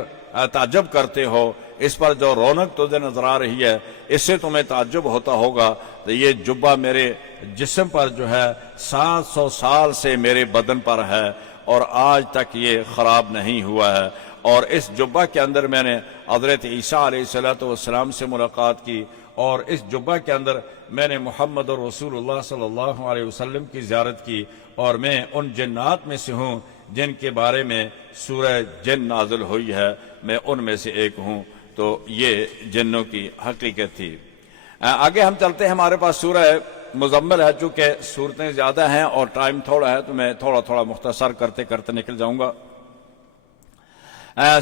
تعجب کرتے ہو، اس پر جو رونق تجھے نظر آ رہی ہے اس سے تمہیں تعجب ہوتا ہوگا، تو یہ جبہ میرے جسم پر جو ہے 700 سال سے میرے بدن پر ہے اور آج تک یہ خراب نہیں ہوا ہے، اور اس جبہ کے اندر میں نے حضرت عیسیٰ علیہ السلام سے ملاقات کی، اور اس جبہ کے اندر میں نے محمد رسول اللہ صلی اللہ علیہ وسلم کی زیارت کی، اور میں ان جنات میں سے ہوں جن کے بارے میں سورہ جن نازل ہوئی ہے، میں ان میں سے ایک ہوں۔ تو یہ جنوں کی حقیقت تھی۔ آگے ہم چلتے ہیں، ہمارے پاس سورہ مزمل ہے، چونکہ صورتیں زیادہ ہیں اور ٹائم تھوڑا ہے تو میں تھوڑا تھوڑا مختصر کرتے کرتے نکل جاؤں گا۔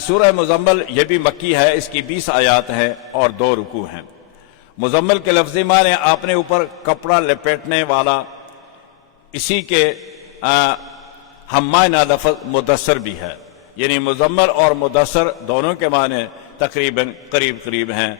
سورہ مزمل یہ بھی مکی ہے، اس کی 20 آیات ہیں اور 2 رکوع ہیں۔ مزمل کے لفظی معنی اپنے اوپر کپڑا لپیٹنے والا، اسی کے ہم معنی لفظ مدثر بھی ہے، یعنی مزمل اور مدثر دونوں کے معنی تقریباً قریب ہیں،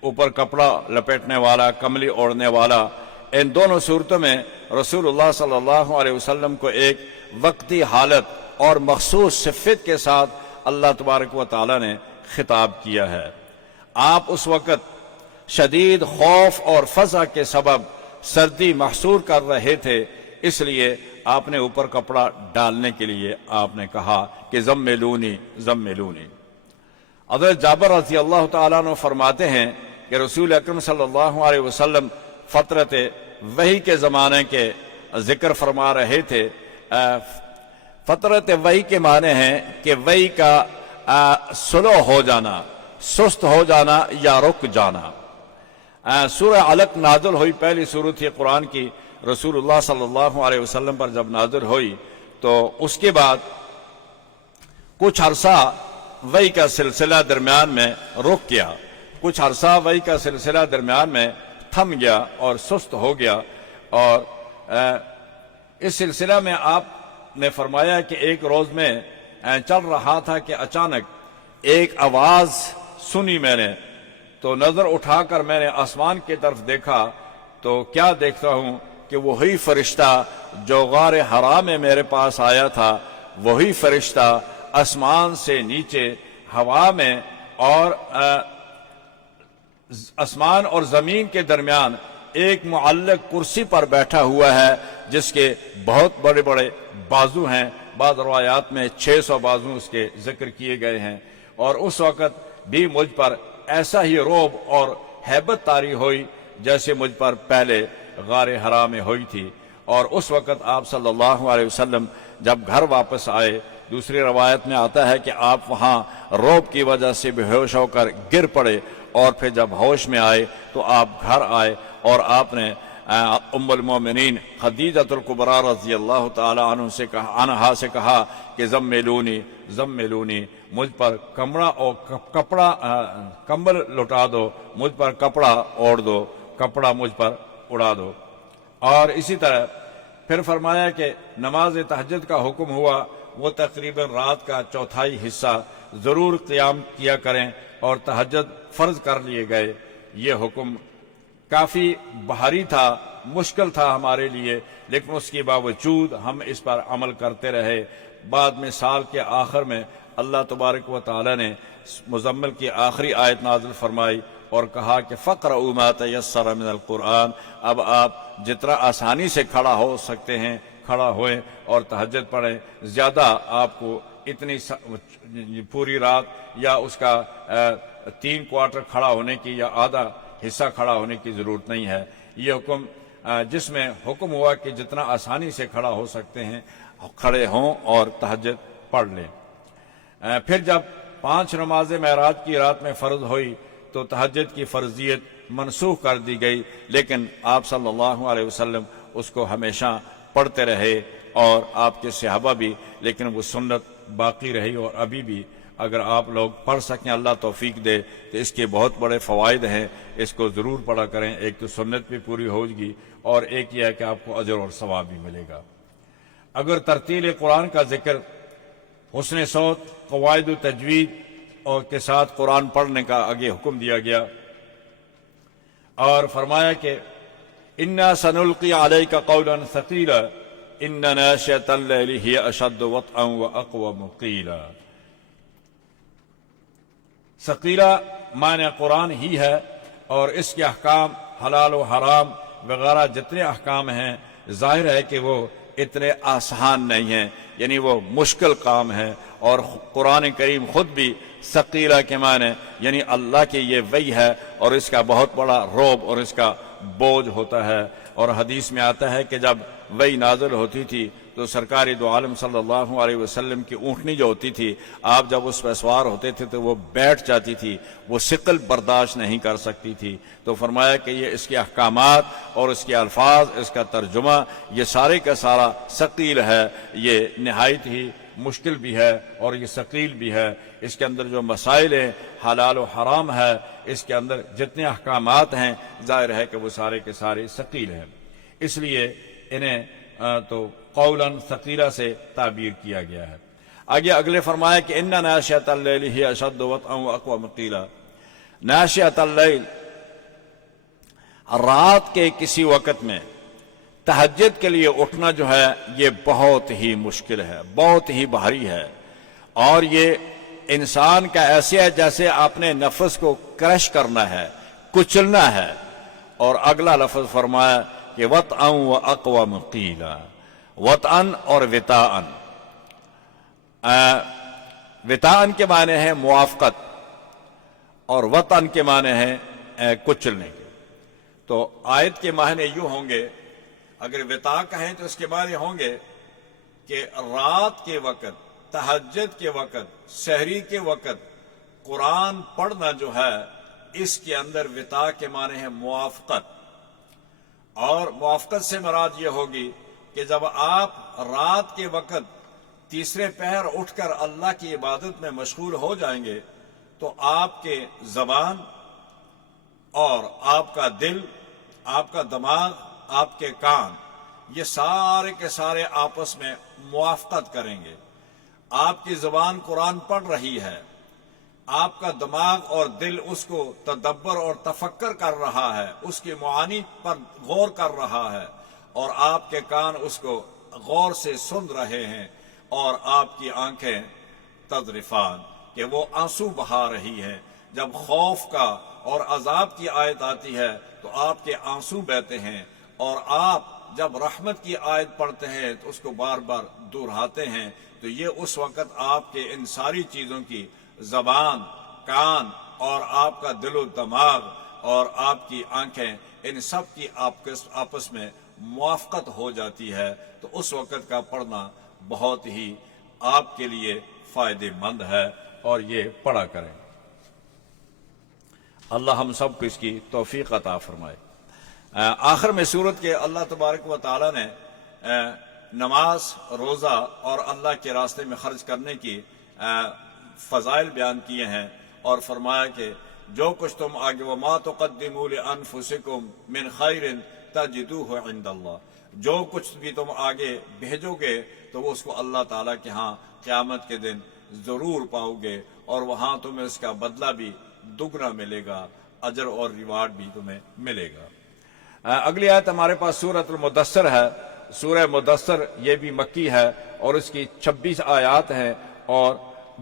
اوپر کپڑا لپیٹنے والا، کملی اوڑھنے والا۔ ان دونوں صورتوں میں رسول اللہ صلی اللہ علیہ وسلم کو ایک وقتی حالت اور مخصوص صفت کے ساتھ اللہ تبارک و تعالی نے خطاب کیا ہے۔ آپ اس وقت شدید خوف اور فزع کے سبب سردی محسوس کر رہے تھے، اس لیے آپ نے اوپر کپڑا ڈالنے کے لیے آپ نے کہا کہ زملونی زملونی۔ حضرت جابر رضی اللہ تعالیٰ عنہ فرماتے ہیں کہ رسول اکرم صلی اللہ علیہ وسلم فترت وحی کے زمانے کے ذکر فرما رہے تھے۔ فترت وحی کے معنی ہیں کہ وحی کا سلو ہو جانا، سست ہو جانا یا رک جانا۔ سورہ علق نازل ہوئی، پہلی سورت تھی قرآن کی، رسول اللہ صلی اللہ علیہ وسلم پر جب نازل ہوئی تو اس کے بعد کچھ عرصہ وحی کا سلسلہ درمیان میں رک گیا، کچھ عرصہ وحی کا سلسلہ درمیان میں تھم گیا اور سست ہو گیا، اور اس سلسلہ میں آپ نے فرمایا کہ ایک روز میں چل رہا تھا کہ اچانک ایک آواز سنی میں نے، تو نظر اٹھا کر میں نے آسمان کی طرف دیکھا تو کیا دیکھتا ہوں کہ وہی فرشتہ جو غار حرا میں میرے پاس آیا تھا، وہی فرشتہ آسمان سے نیچے ہوا میں اور آسمان اور زمین کے درمیان ایک معلق کرسی پر بیٹھا ہوا ہے جس کے بہت بڑے بڑے بازو ہیں، بعض روایات میں 600 بازو اس کے ذکر کیے گئے ہیں۔ اور اس وقت بھی مجھ پر ایسا ہی رعب اور ہیبت طاری ہوئی جیسے مجھ پر پہلے غار حرا میں ہوئی تھی۔ اور اس وقت آپ صلی اللہ علیہ وسلم جب گھر واپس آئے، دوسری روایت میں آتا ہے کہ آپ وہاں رعب کی وجہ سے بے ہوش ہو کر گر پڑے، اور پھر جب ہوش میں آئے تو آپ گھر آئے اور آپ نے ام المومنین خدیجۃ الکبریٰ رضی اللہ تعالی عنہا سے کہا کہ زملونی زملونی، مجھ پر کپڑا کمبل لٹا دو، مجھ پر کپڑا اوڑھ دو، کپڑا مجھ پر اڑا دو۔ اور اسی طرح پھر فرمایا کہ نماز تہجد کا حکم ہوا، وہ تقریباً رات کا چوتھائی حصہ ضرور قیام کیا کریں، اور تہجد فرض کر لیے گئے۔ یہ حکم کافی بھاری تھا، مشکل تھا ہمارے لیے، لیکن اس کے باوجود ہم اس پر عمل کرتے رہے۔ بعد میں سال کے آخر میں اللہ تبارک و تعالی نے مزمل کی آخری آیت نازل فرمائی اور کہا کہ فَقْرَؤُوا مَا تَيَسَّرَ مِنَ الْقُرْآنِ، اب آپ جتنا آسانی سے کھڑا ہو سکتے ہیں کھڑا ہوئیں اور تہجد پڑھیں۔ زیادہ آپ کو اتنی پوری رات یا اس کا 3 کوارٹر کھڑا ہونے کی یا آدھا حصہ کھڑا ہونے کی ضرورت نہیں ہے۔ یہ حکم جس میں حکم ہوا کہ جتنا آسانی سے کھڑا ہو سکتے ہیں کھڑے ہوں اور تہجد پڑھ لیں۔ پھر جب 5 نماز معراج کی رات میں فرض ہوئی تو تہجد کی فرضیت منسوخ کر دی گئی، لیکن آپ صلی اللہ علیہ وسلم اس کو ہمیشہ پڑھتے رہے اور آپ کے صحابہ بھی، لیکن وہ سنت باقی رہی۔ اور ابھی بھی اگر آپ لوگ پڑھ سکیں، اللہ توفیق دے، تو اس کے بہت بڑے فوائد ہیں، اس کو ضرور پڑھا کریں۔ ایک تو سنت بھی پوری ہوگی اور ایک یہ ہے کہ آپ کو اجر اور ثواب بھی ملے گا۔ اگر ترتیل قرآن کا ذکر، حسن صوت، قواعد و تجوید اور کے ساتھ قرآن پڑھنے کا آگے حکم دیا گیا، اور فرمایا کہ اِنَّا سَنُلْقِي عَلَيْكَ قَوْلًا ثَقِيلًا إِنَّ نَاشِئَةَ اللَّيْلِ هِيَ أَشَدُّ وَطْئًا وَأَقْوَمُ قِيلًا۔ ثقیلہ معنی قرآن ہی ہے، اور اس کے احکام حلال و حرام وغیرہ جتنے احکام ہیں، ظاہر ہے کہ وہ اتنے آسان نہیں ہیں، یعنی وہ مشکل کام ہے۔ اور قرآن کریم خود بھی ثقیلہ کے معنی یعنی اللہ کی یہ وحی ہے، اور اس کا بہت بڑا رعب اور اس کا بوجھ ہوتا ہے۔ اور حدیث میں آتا ہے کہ جب وحی نازل ہوتی تھی تو سرکار دو عالم صلی اللہ علیہ وسلم کی اونٹنی جو ہوتی تھی، آپ جب اس پہ سوار ہوتے تھے تو وہ بیٹھ جاتی تھی، وہ ثقل برداشت نہیں کر سکتی تھی۔ تو فرمایا کہ یہ اس کے احکامات اور اس کے الفاظ، اس کا ترجمہ، یہ سارے کا سارا ثقیل ہے، یہ نہایت ہی مشکل بھی ہے اور یہ ثقیل بھی ہے۔ اس کے اندر جو مسائل ہیں، حلال و حرام ہے، اس کے اندر جتنے احکامات ہیں، ظاہر ہے کہ وہ سارے کے سارے ثقیل ہیں، اس لیے انہیں تو قولاً ثقیلہ سے تعبیر کیا گیا ہے۔ آگے اگلے فرمایا کہ اِنَّ نَاشِئَةَ اللَّيْلِ هِيَ أَشَدُّ وَطْئًا وَأَقْوَمُ قِيلًا۔ ناشئۃ اللیل، رات کے کسی وقت میں تہجد کے لیے اٹھنا جو ہے یہ بہت ہی مشکل ہے، بہت ہی بھاری ہے، اور یہ انسان کا ایسے ہے جیسے اپنے نفس کو کرش کرنا ہے، کچلنا ہے۔ اور اگلا لفظ فرمایا کہ وطئا واقوم قیلا، وطئن اور وطاءن۔ وطاءن کے معنی ہے موافقت اور وطن کے معنی ہے کچلنے کے۔ تو آیت کے معنی یوں ہوں گے، اگر وطا کہیں تو اس کے معنی ہوں گے کہ رات کے وقت، تہجد کے وقت، سحری کے وقت قرآن پڑھنا جو ہے اس کے اندر وطا کے معنی ہے موافقت۔ اور موافقت سے مراد یہ ہوگی کہ جب آپ رات کے وقت تیسرے پہر اٹھ کر اللہ کی عبادت میں مشغول ہو جائیں گے تو آپ کے زبان اور آپ کا دل، آپ کا دماغ، آپ کے کان، یہ سارے کے سارے آپس میں موافقت کریں گے۔ آپ کی زبان قرآن پڑھ رہی ہے، آپ کا دماغ اور دل اس کو تدبر اور تفکر کر رہا ہے، اس کی معانی پر غور کر رہا ہے، اور آپ کے کان اس کو غور سے سن رہے ہیں، اور آپ کی آنکھیں تذرفان کہ وہ آنسو بہا رہی ہیں۔ جب خوف کا اور عذاب کی آیت آتی ہے تو آپ کے آنسو بہتے ہیں، اور آپ جب رحمت کی آیت پڑھتے ہیں تو اس کو بار بار دہراتے ہیں، تو یہ اس وقت آپ کے ان ساری چیزوں کی زبان، کان اور آپ کا دل و دماغ اور آپ کی آنکھیں، ان سب کی آپس میں موافقت ہو جاتی ہے، تو اس وقت کا پڑھنا بہت ہی آپ کے لیے فائدہ مند ہے، اور یہ پڑھا کریں۔ اللہ ہم سب کو اس کی توفیق عطا فرمائے۔ آخر میں سورت کے اللہ تبارک و تعالی نے نماز، روزہ اور اللہ کے راستے میں خرچ کرنے کی فضائل بیان کیے ہیں، اور فرمایا کہ جو کچھ تم آگے وَمَا تُقَدِّمُوا لِأَنفُسِكُم مِّن خَيْرٍ تَجِدُوهُ عِندَ اللَّهِ، جو کچھ بھی تم آگے بھیجو گے تو وہ اس کو اللہ تعالیٰ کے ہاں قیامت کے دن ضرور پاؤ گے، اور وہاں تمہیں اس کا بدلہ بھی دگنا ملے گا، اجر اور ریوارڈ بھی تمہیں ملے گا۔ اگلی آیت ہمارے پاس سورۃ المدثر ہے۔ سورہ مدثر یہ بھی مکی ہے، اور اس کی 26 آیات ہیں اور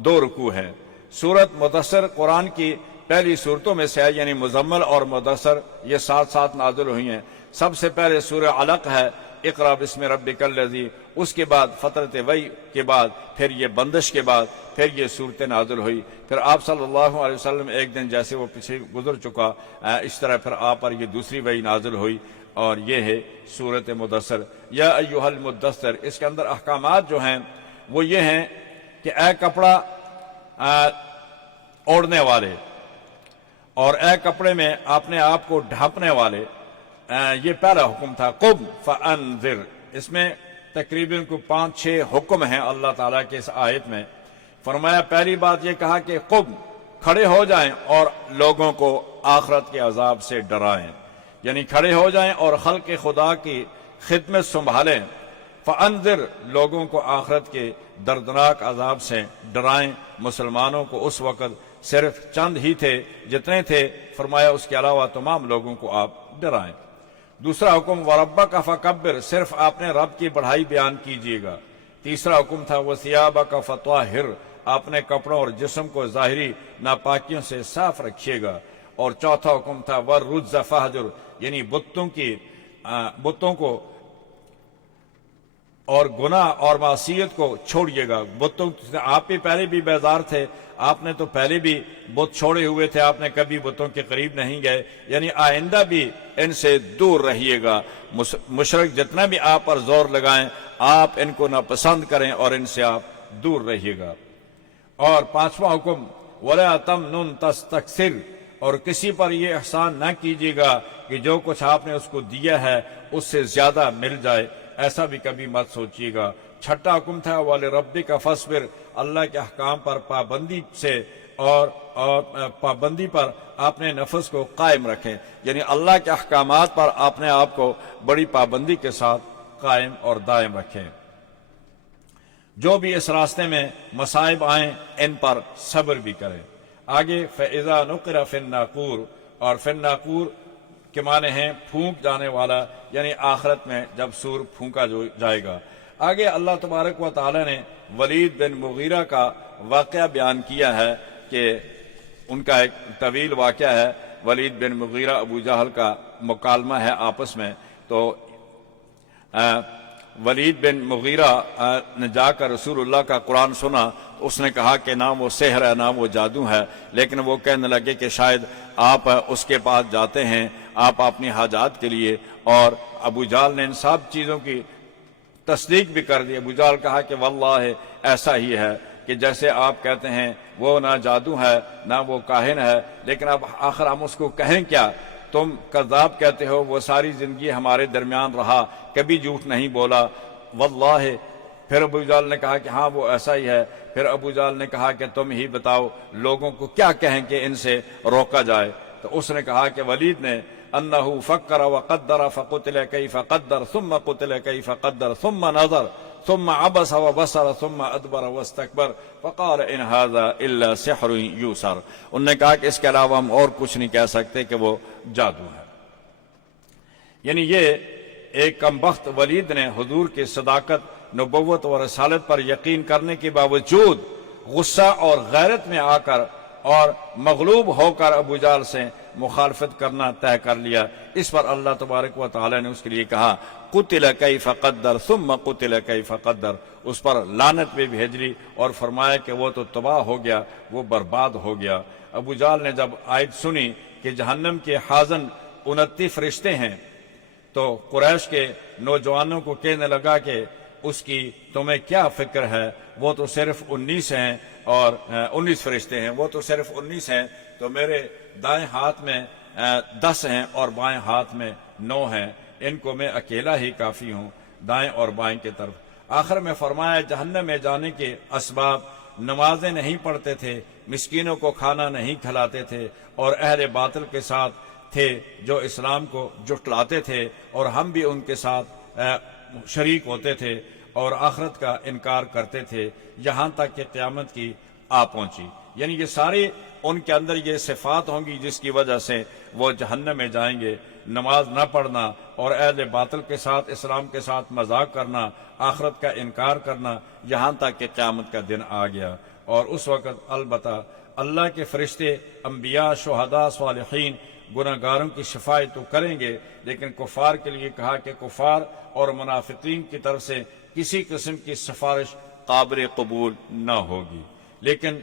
2 رکوع ہیں۔ سورۃ مدثر قرآن کی پہلی صورتوں میں سے ہے، یعنی مزمل اور مدثر یہ ساتھ ساتھ نازل ہوئی ہیں۔ سب سے پہلے سورہ علق ہے، اقرأ بسم ربک الذی، اس کے بعد فترت وحی کے بعد، پھر یہ بندش کے بعد، پھر یہ صورت نازل ہوئی۔ پھر آپ صلی اللہ علیہ وسلم ایک دن جیسے وہ پیچھے گزر چکا، اس طرح پھر آپ پر یہ دوسری وحی نازل ہوئی، اور یہ ہے سورت مدثر۔ یا ایھا المدثر، اس کے اندر احکامات جو ہیں وہ یہ ہیں کہ اے کپڑا اوڑھنے والے، اور اے کپڑے میں اپنے آپ کو ڈھانپنے والے، یہ پہلا حکم تھا۔ قم فانذر، اس میں تقریباً کو 5-6 حکم ہیں اللہ تعالیٰ کے اس آیت میں۔ فرمایا پہلی بات یہ کہا کہ قم، کھڑے ہو جائیں اور لوگوں کو آخرت کے عذاب سے ڈرائیں، یعنی کھڑے ہو جائیں اور خلق خدا کی خدمت سنبھالیں۔ فانذر، لوگوں کو آخرت کے دردناک عذاب سے ڈرائیں۔ مسلمانوں کو اس وقت صرف چند ہی تھے جتنے تھے، فرمایا اس کے علاوہ تمام لوگوں کو آپ ڈرائیں۔ دوسرا حکم وَرَبَّكَ فَكَبِّرْ، صرف اپنے رب کی بڑائی بیان کیجیے گا۔ تیسرا حکم تھا وَثِيَابَكَ فَطَهِّرْ، اپنے کپڑوں اور جسم کو ظاہری ناپاکیوں سے صاف رکھیے گا۔ اور چوتھا حکم تھا وَالرُّجْزَ فَاهْجُرْ، یعنی بتوں کو اور گناہ اور معصیت کو چھوڑیے گا۔ بتوں سے آپ بھی پہلے بھی بیزار تھے، آپ نے تو پہلے بھی بت چھوڑے ہوئے تھے، آپ نے کبھی بتوں کے قریب نہیں گئے، یعنی آئندہ بھی ان سے دور رہیے گا۔ مشرک جتنا بھی آپ پر زور لگائیں، آپ ان کو ناپسند کریں اور ان سے آپ دور رہیے گا۔ اور پانچواں حکم وَلَا تَمْنُن تَسْتَكْثِرْ، اور کسی پر یہ احسان نہ کیجیے گا کہ جو کچھ آپ نے اس کو دیا ہے اس سے زیادہ مل جائے، ایسا بھی کبھی مت سوچیے گا۔ چھٹا حکم تھا وَلِرَبِّكَ فَاصْبِرْ، اللہ کے احکام پر پابندی سے اور پابندی پر اپنے نفس کو قائم رکھیں، یعنی اللہ کے احکامات پر اپنے آپ کو بڑی پابندی کے ساتھ قائم اور دائم رکھیں۔ جو بھی اس راستے میں مصائب آئیں ان پر صبر بھی کریں۔ آگے فَإِذَا نُقِرَ فِي النَّاقُورِ، اور فی الناقور کے معنی ہیں پھونک جانے والا، یعنی آخرت میں جب سور پھونکا جائے گا۔ آگے اللہ تبارک و تعالی نے ولید بن مغیرہ کا واقعہ بیان کیا ہے کہ ان کا ایک طویل واقعہ ہے۔ ولید بن مغیرہ ابو جہل کا مکالمہ ہے آپس میں، تو ولید بن مغیرہ نے جا کر رسول اللہ کا قرآن سنا، اس نے کہا کہ نہ وہ سحر ہے نہ وہ جادو ہے، لیکن وہ کہنے لگے کہ شاید آپ اس کے پاس جاتے ہیں آپ اپنی حاجات کے لیے، اور ابو جہل نے ان سب چیزوں کی تصدیق بھی کر دی۔ ابو جہل کہا کہ واللہ ایسا ہی ہے کہ جیسے آپ کہتے ہیں وہ نہ جادو ہے نہ وہ کاہن ہے، لیکن اب آخر ہم اس کو کہیں کیا؟ تم کذاب کہتے ہو، وہ ساری زندگی ہمارے درمیان رہا، کبھی جھوٹ نہیں بولا، واللہ۔ پھر ابو جہل نے کہا کہ ہاں وہ ایسا ہی ہے۔ پھر ابو جہل نے کہا کہ تم ہی بتاؤ لوگوں کو کیا کہیں کہ ان سے روکا جائے؟ تو اس نے کہا کہ ولید نے انہو فکر وقدر فقتل کیف قدر ثم قتل کیف قدر ثم نظر ثم عبس وبصر ثم ادبر واستكبر فقال ان هذا الا سحر يؤثر. انہوں نے کہا کہ اس کے علاوہ ہم اور کچھ نہیں کہہ سکتے کہ وہ جادو ہے. یعنی یہ ایک کمبخت ولید نے حضور کی صداقت، نبوت اور رسالت پر یقین کرنے کے باوجود غصہ اور غیرت میں آ کر اور مغلوب ہو کر ابو جہل سے مخالفت کرنا طے کر لیا. اس پر اللہ تبارک و تعالی نے اس کے لیے کہا قتل کیف قدر ثم قتل کیف قدر. اس پر لعنت بھی بھیج لی اور فرمایا کہ وہ تو تباہ ہو گیا، وہ برباد ہو گیا. ابو جہل نے جب آیت سنی کہ جہنم کے خازن 29 فرشتے ہیں تو قریش کے نوجوانوں کو کہنے لگا کہ اس کی تمہیں کیا فکر ہے، وہ تو صرف 19 ہیں اور 19 فرشتے ہیں، وہ تو صرف 19 ہیں، تو میرے دائیں ہاتھ میں 10 ہیں اور بائیں ہاتھ میں 9 ہیں، ان کو میں اکیلا ہی کافی ہوں دائیں اور بائیں کی طرف. آخر میں فرمایا جہنم میں جانے کے اسباب نمازیں نہیں پڑھتے تھے، مسکینوں کو کھانا نہیں کھلاتے تھے اور اہل باطل کے ساتھ تھے جو اسلام کو جھٹلاتے تھے، اور ہم بھی ان کے ساتھ شریک ہوتے تھے اور آخرت کا انکار کرتے تھے، یہاں تک کہ قیامت کی آ پہنچی. یعنی یہ ساری ان کے اندر یہ صفات ہوں گی جس کی وجہ سے وہ جہنم میں جائیں گے. نماز نہ پڑھنا اور اہل باطل کے ساتھ، اسلام کے ساتھ مذاق کرنا، آخرت کا انکار کرنا، یہاں تک کہ قیامت کا دن آ گیا. اور اس وقت البتہ اللہ کے فرشتے، انبیاء، شہداء، صالحین گناہ گاروں کی شفاعت تو کریں گے، لیکن کفار کے لیے کہا کہ کفار اور منافقین کی طرف سے کسی قسم کی سفارش قابل قبول نہ ہوگی. لیکن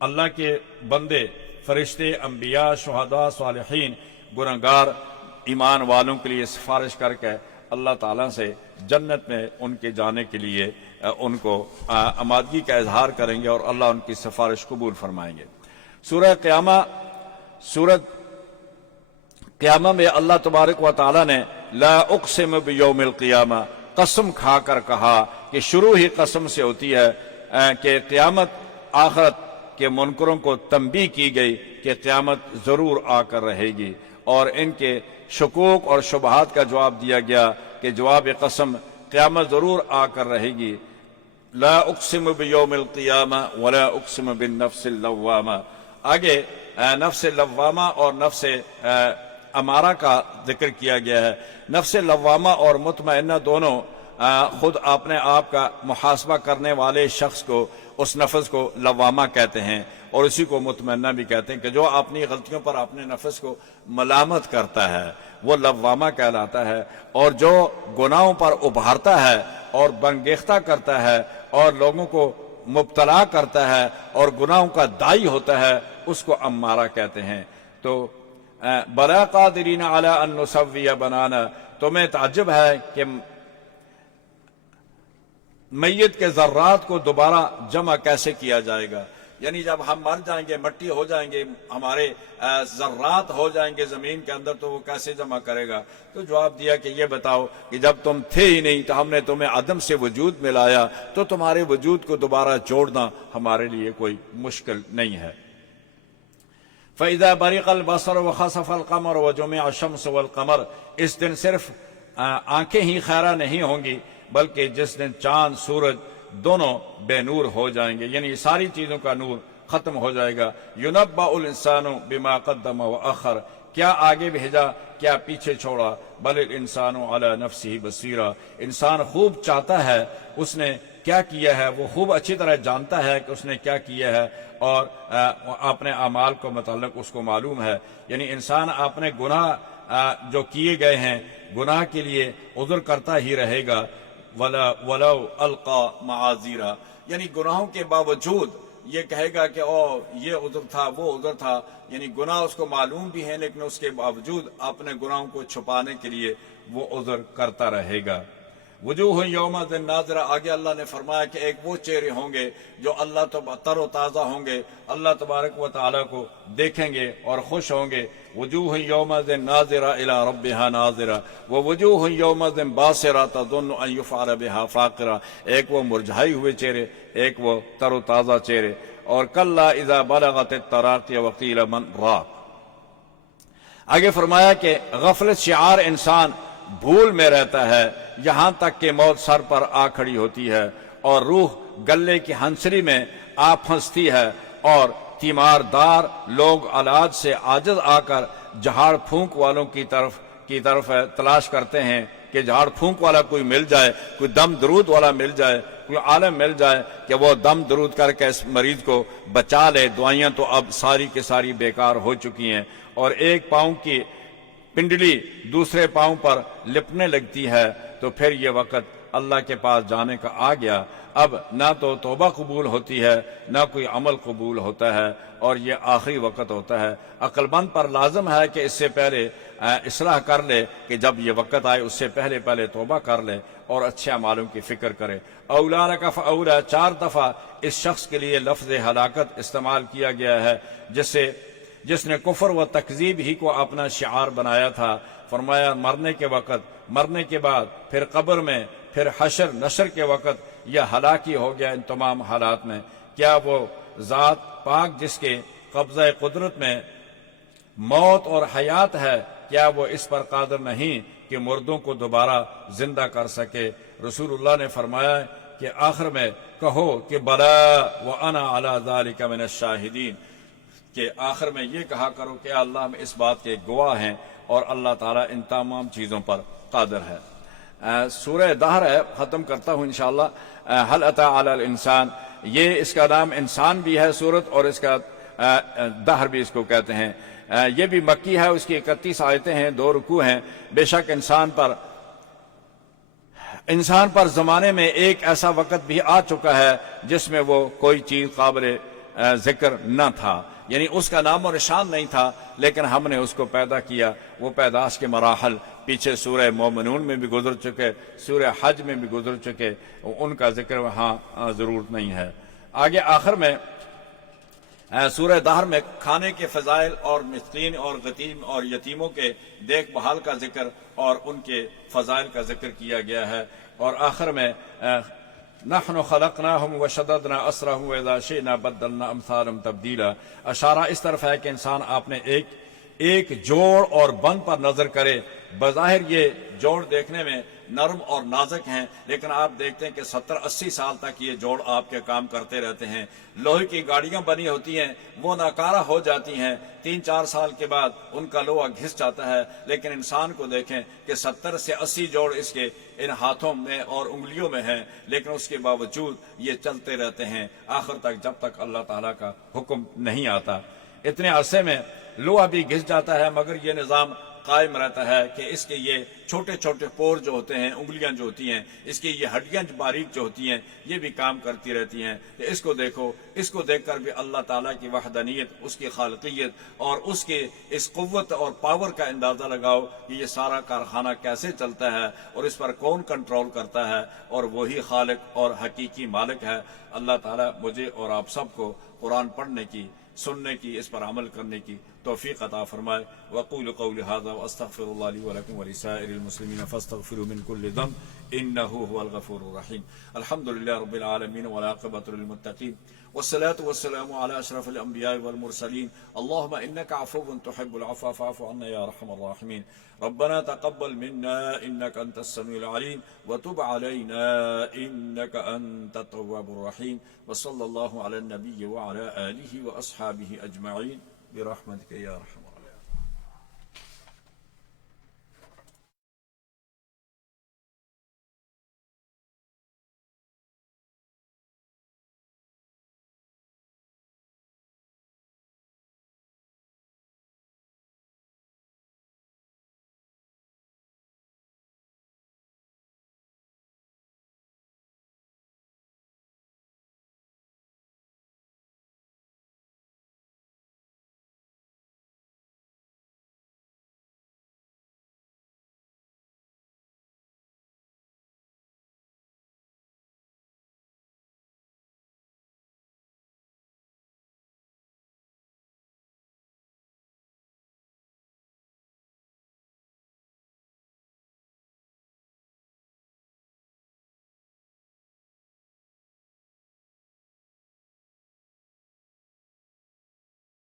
اللہ کے بندے، فرشتے، انبیاء، شہداء، صالحین، گناہ گار ایمان والوں کے لیے سفارش کر کے اللہ تعالیٰ سے جنت میں ان کے جانے کے لیے ان کو آمادگی کا اظہار کریں گے اور اللہ ان کی سفارش قبول فرمائیں گے. سورۃ قیامہ میں اللہ تبارک و تعالیٰ نے لا اقسم بیوم القیامہ قسم کھا کر کہا کہ شروع ہی قسم سے ہوتی ہے کہ قیامت، آخرت کے منکروں کو تنبیہ کی گئی کہ قیامت ضرور آ کر رہے گی، اور ان کے شکوک اور شبہات کا جواب دیا گیا کہ جواب قسم قیامت ضرور آ کر رہے گی. لا اقسم بیوم القیامہ ولا اقسم بالنفس اللوامہ. آگے نفس لوامہ اور نفس امارہ کا ذکر کیا گیا ہے. نفس لوامہ اور مطمئنہ دونوں خود اپنے آپ کا محاسبہ کرنے والے شخص کو، اس نفس کو لوامہ کہتے ہیں، اور اسی کو مطمئنہ بھی کہتے ہیں کہ جو اپنی غلطیوں پر اپنے نفس کو ملامت کرتا ہے وہ لوامہ کہلاتا ہے، اور جو گناہوں پر ابھارتا ہے اور بنگیختہ کرتا ہے اور لوگوں کو مبتلا کرتا ہے اور گناہوں کا داعی ہوتا ہے اس کو امارہ کہتے ہیں. تو بلا قادرین علی ان نسوی بنانا، تمہیں تعجب ہے کہ میت کے ذرات کو دوبارہ جمع کیسے کیا جائے گا؟ یعنی جب ہم مر جائیں گے، مٹی ہو جائیں گے، ہمارے ذرات ہو جائیں گے زمین کے اندر، تو وہ کیسے جمع کرے گا؟ تو جواب دیا کہ یہ بتاؤ کہ جب تم تھے ہی نہیں تو ہم نے تمہیں عدم سے وجود میں لایا، تو تمہارے وجود کو دوبارہ جوڑنا ہمارے لیے کوئی مشکل نہیں ہے. فَإِذَا بَرِقَ الْبَصَرُ وَخَسَفَ الْقَمَرُ وَجُمِعَ الشَّمْسُ وَالْقَمَرُ. اس دن صرف آنکھیں ہی خیرہ نہیں ہوں گی، بلکہ جس دن چاند سورج دونوں بے نور ہو جائیں گے، یعنی ساری چیزوں کا نور ختم ہو جائے گا. يُنَبَّأُ الْإِنسَانُ بِمَا قَدَّمَ وَأَخَّرَ. کیا آگے بھیجا، کیا پیچھے چھوڑا. بل الانسان علی نفسہ بصیرہ. انسان خوب چاہتا ہے اس نے کیا کیا ہے، وہ خوب اچھی طرح جانتا ہے کہ اس نے کیا کیا ہے، اور اپنے اعمال کو متعلق اس کو معلوم ہے. یعنی انسان اپنے گناہ جو کیے گئے ہیں، گناہ کے لیے عذر کرتا ہی رہے گا. ولو القا معاذیرا. یعنی گناہوں کے باوجود یہ کہے گا کہ یہ عذر تھا، وہ عذر تھا. یعنی گناہ اس کو معلوم بھی ہیں، لیکن اس کے باوجود اپنے گناہوں کو چھپانے کے لیے وہ عذر کرتا رہے گا. وجوہ یومئذ ناظرہ. آگے اللہ نے فرمایا کہ ایک وہ چہرے ہوں گے جو اللہ تر و تازہ ہوں گے، اللہ تبارک و تعالیٰ کو دیکھیں گے اور خوش ہوں گے. وجوہ یومئذ ناظرہ الی ربہا ناظرہ ووجوہ یومئذ باسرہ تظن ان یفعل بہا فاقرہ. ایک وہ مرجھائے ہوئے چہرے، ایک وہ تر و تازہ چہرے. اور کلا اذا بلغت التراقی وقیل من راق. آگے فرمایا کہ غفلت شعار انسان بھول میں رہتا ہے، یہاں تک کہ موت سر پر آ کھڑی ہوتی ہے اور روح گلے کی ہنسری میں آ پھنستی ہے اور تیماردار لوگ اولاد سے عاجز آ کر جھاڑ پھونک والوں کی طرف تلاش کرتے ہیں کہ جھاڑ پھونک والا کوئی مل جائے، کوئی دم درود والا مل جائے، کوئی عالم مل جائے کہ وہ دم درود کر کے اس مریض کو بچا لے۔ دعائیاں تو اب ساری کی ساری بیکار ہو چکی ہیں، اور ایک پاؤں کی پنڈلی دوسرے پاؤں پر لپنے لگتی ہے، تو پھر یہ وقت اللہ کے پاس جانے کا آ گیا۔ اب نہ تو توبہ قبول ہوتی ہے، نہ کوئی عمل قبول ہوتا ہے، اور یہ آخری وقت ہوتا ہے۔ عقل مند پر لازم ہے کہ اس سے پہلے اصلاح کر لے، کہ جب یہ وقت آئے اس سے پہلے توبہ کر لے اور اچھے اعمالوں کی فکر کرے۔ اولا لک فاولا 4 دفعہ اس شخص کے لیے لفظ ہلاکت استعمال کیا گیا ہے، جس نے کفر و تکذیب ہی کو اپنا شعار بنایا تھا۔ فرمایا مرنے کے وقت، مرنے کے بعد، پھر قبر میں، پھر حشر نشر کے وقت یہ ہلاکی ہو گیا ان تمام حالات میں۔ کیا وہ ذات پاک جس کے قبضہ قدرت میں موت اور حیات ہے، کیا وہ اس پر قادر نہیں کہ مردوں کو دوبارہ زندہ کر سکے؟ رسول اللہ نے فرمایا کہ آخر میں کہو کہ بلا وانا علی ذلک من الشاہدین، کہ آخر میں یہ کہا کرو کہ اللہ ہم اس بات کے گواہ ہیں، اور اللہ تعالیٰ ان تمام چیزوں پر قادر ہے۔ سورہ دہر ہے، ختم کرتا ہوں انشاءاللہ۔ حل اتی علی الانسان، یہ اس کا نام انسان بھی ہے سورت، اور اس کا دہر بھی اس کو کہتے ہیں۔ یہ بھی مکی ہے، اس کی 31 آیتیں ہیں، 2 رکوع ہیں۔ بے شک انسان پر زمانے میں ایک ایسا وقت بھی آ چکا ہے جس میں وہ کوئی چیز قابل ذکر نہ تھا، یعنی اس کا نام و نشان نہیں تھا، لیکن ہم نے اس کو پیدا کیا۔ وہ پیدائش کے مراحل پیچھے سورہ مومنون میں بھی گزر چکے، سورہ حج میں بھی گزر چکے، ان کا ذکر وہاں ضرورت نہیں ہے۔ آگے آخر میں سورہ دہر میں کھانے کے فضائل اور مسکین اور غتیم اور یتیموں کے دیکھ بھال کا ذکر اور ان کے فضائل کا ذکر کیا گیا ہے، اور آخر میں نحن خلقناہم وشددنا اسرہم واذا شئنا بدلنا امثالہم تبدیلا۔ اشارہ اس طرف ہے کہ انسان آپ نے ایک جوڑ اور بند پر نظر کرے۔ بظاہر یہ جوڑ دیکھنے میں نرم اور نازک ہیں، لیکن آپ دیکھتے ہیں کہ 70-80 سال تک یہ جوڑ آپ کے کام کرتے رہتے ہیں۔ لوہے کی گاڑیاں بنی ہوتی ہیں، وہ ناکارہ ہو جاتی ہیں، 3-4 سال کے بعد ان کا لوہا گھس جاتا ہے، لیکن انسان کو دیکھیں کہ 70 سے 80 جوڑ اس کے ان ہاتھوں میں اور انگلیوں میں ہیں، لیکن اس کے باوجود یہ چلتے رہتے ہیں آخر تک، جب تک اللہ تعالیٰ کا حکم نہیں آتا۔ اتنے عرصے میں لوہا بھی گھس جاتا ہے، مگر یہ نظام قائم رہتا ہے کہ اس کے یہ چھوٹے چھوٹے پور جو ہوتے ہیں، انگلیاں جو ہوتی ہیں، اس کی یہ ہڈیاں باریک جو ہوتی ہیں، یہ بھی کام کرتی رہتی ہیں۔ کہ اس کو دیکھو، اس کو دیکھ کر بھی اللہ تعالیٰ کی وحدانیت، اس کی خالقیت اور اس کے اس قوت اور پاور کا اندازہ لگاؤ کہ یہ سارا کارخانہ کیسے چلتا ہے اور اس پر کون کنٹرول کرتا ہے، اور وہی خالق اور حقیقی مالک ہے۔ اللہ تعالیٰ مجھے اور آپ سب کو قرآن پڑھنے کی، سننے کی، اس پر عمل کرنے کی توفیق عطا فرمائے۔ وقول قولی ھذا واستغفر اللہ لی ولکم ولسائر المسلمین فاستغفروا من كل ذنب انہ هو الغفور الرحیم۔ الحمد للہ رب العالمین والعاقبۃ للمتقین، والصلاة والسلام على اشرف الانبیاء والمرسلین۔ اللهم انک عفو تحب العفو فاعف عنا یا ارحم الراحمین۔ ربنا تقبل منا انك انت السميع العليم وتب علينا انك انت التواب الرحيم، وصلى الله على النبي وعلى آله واصحابه اجمعين برحمتك يا ارحم الراحمين۔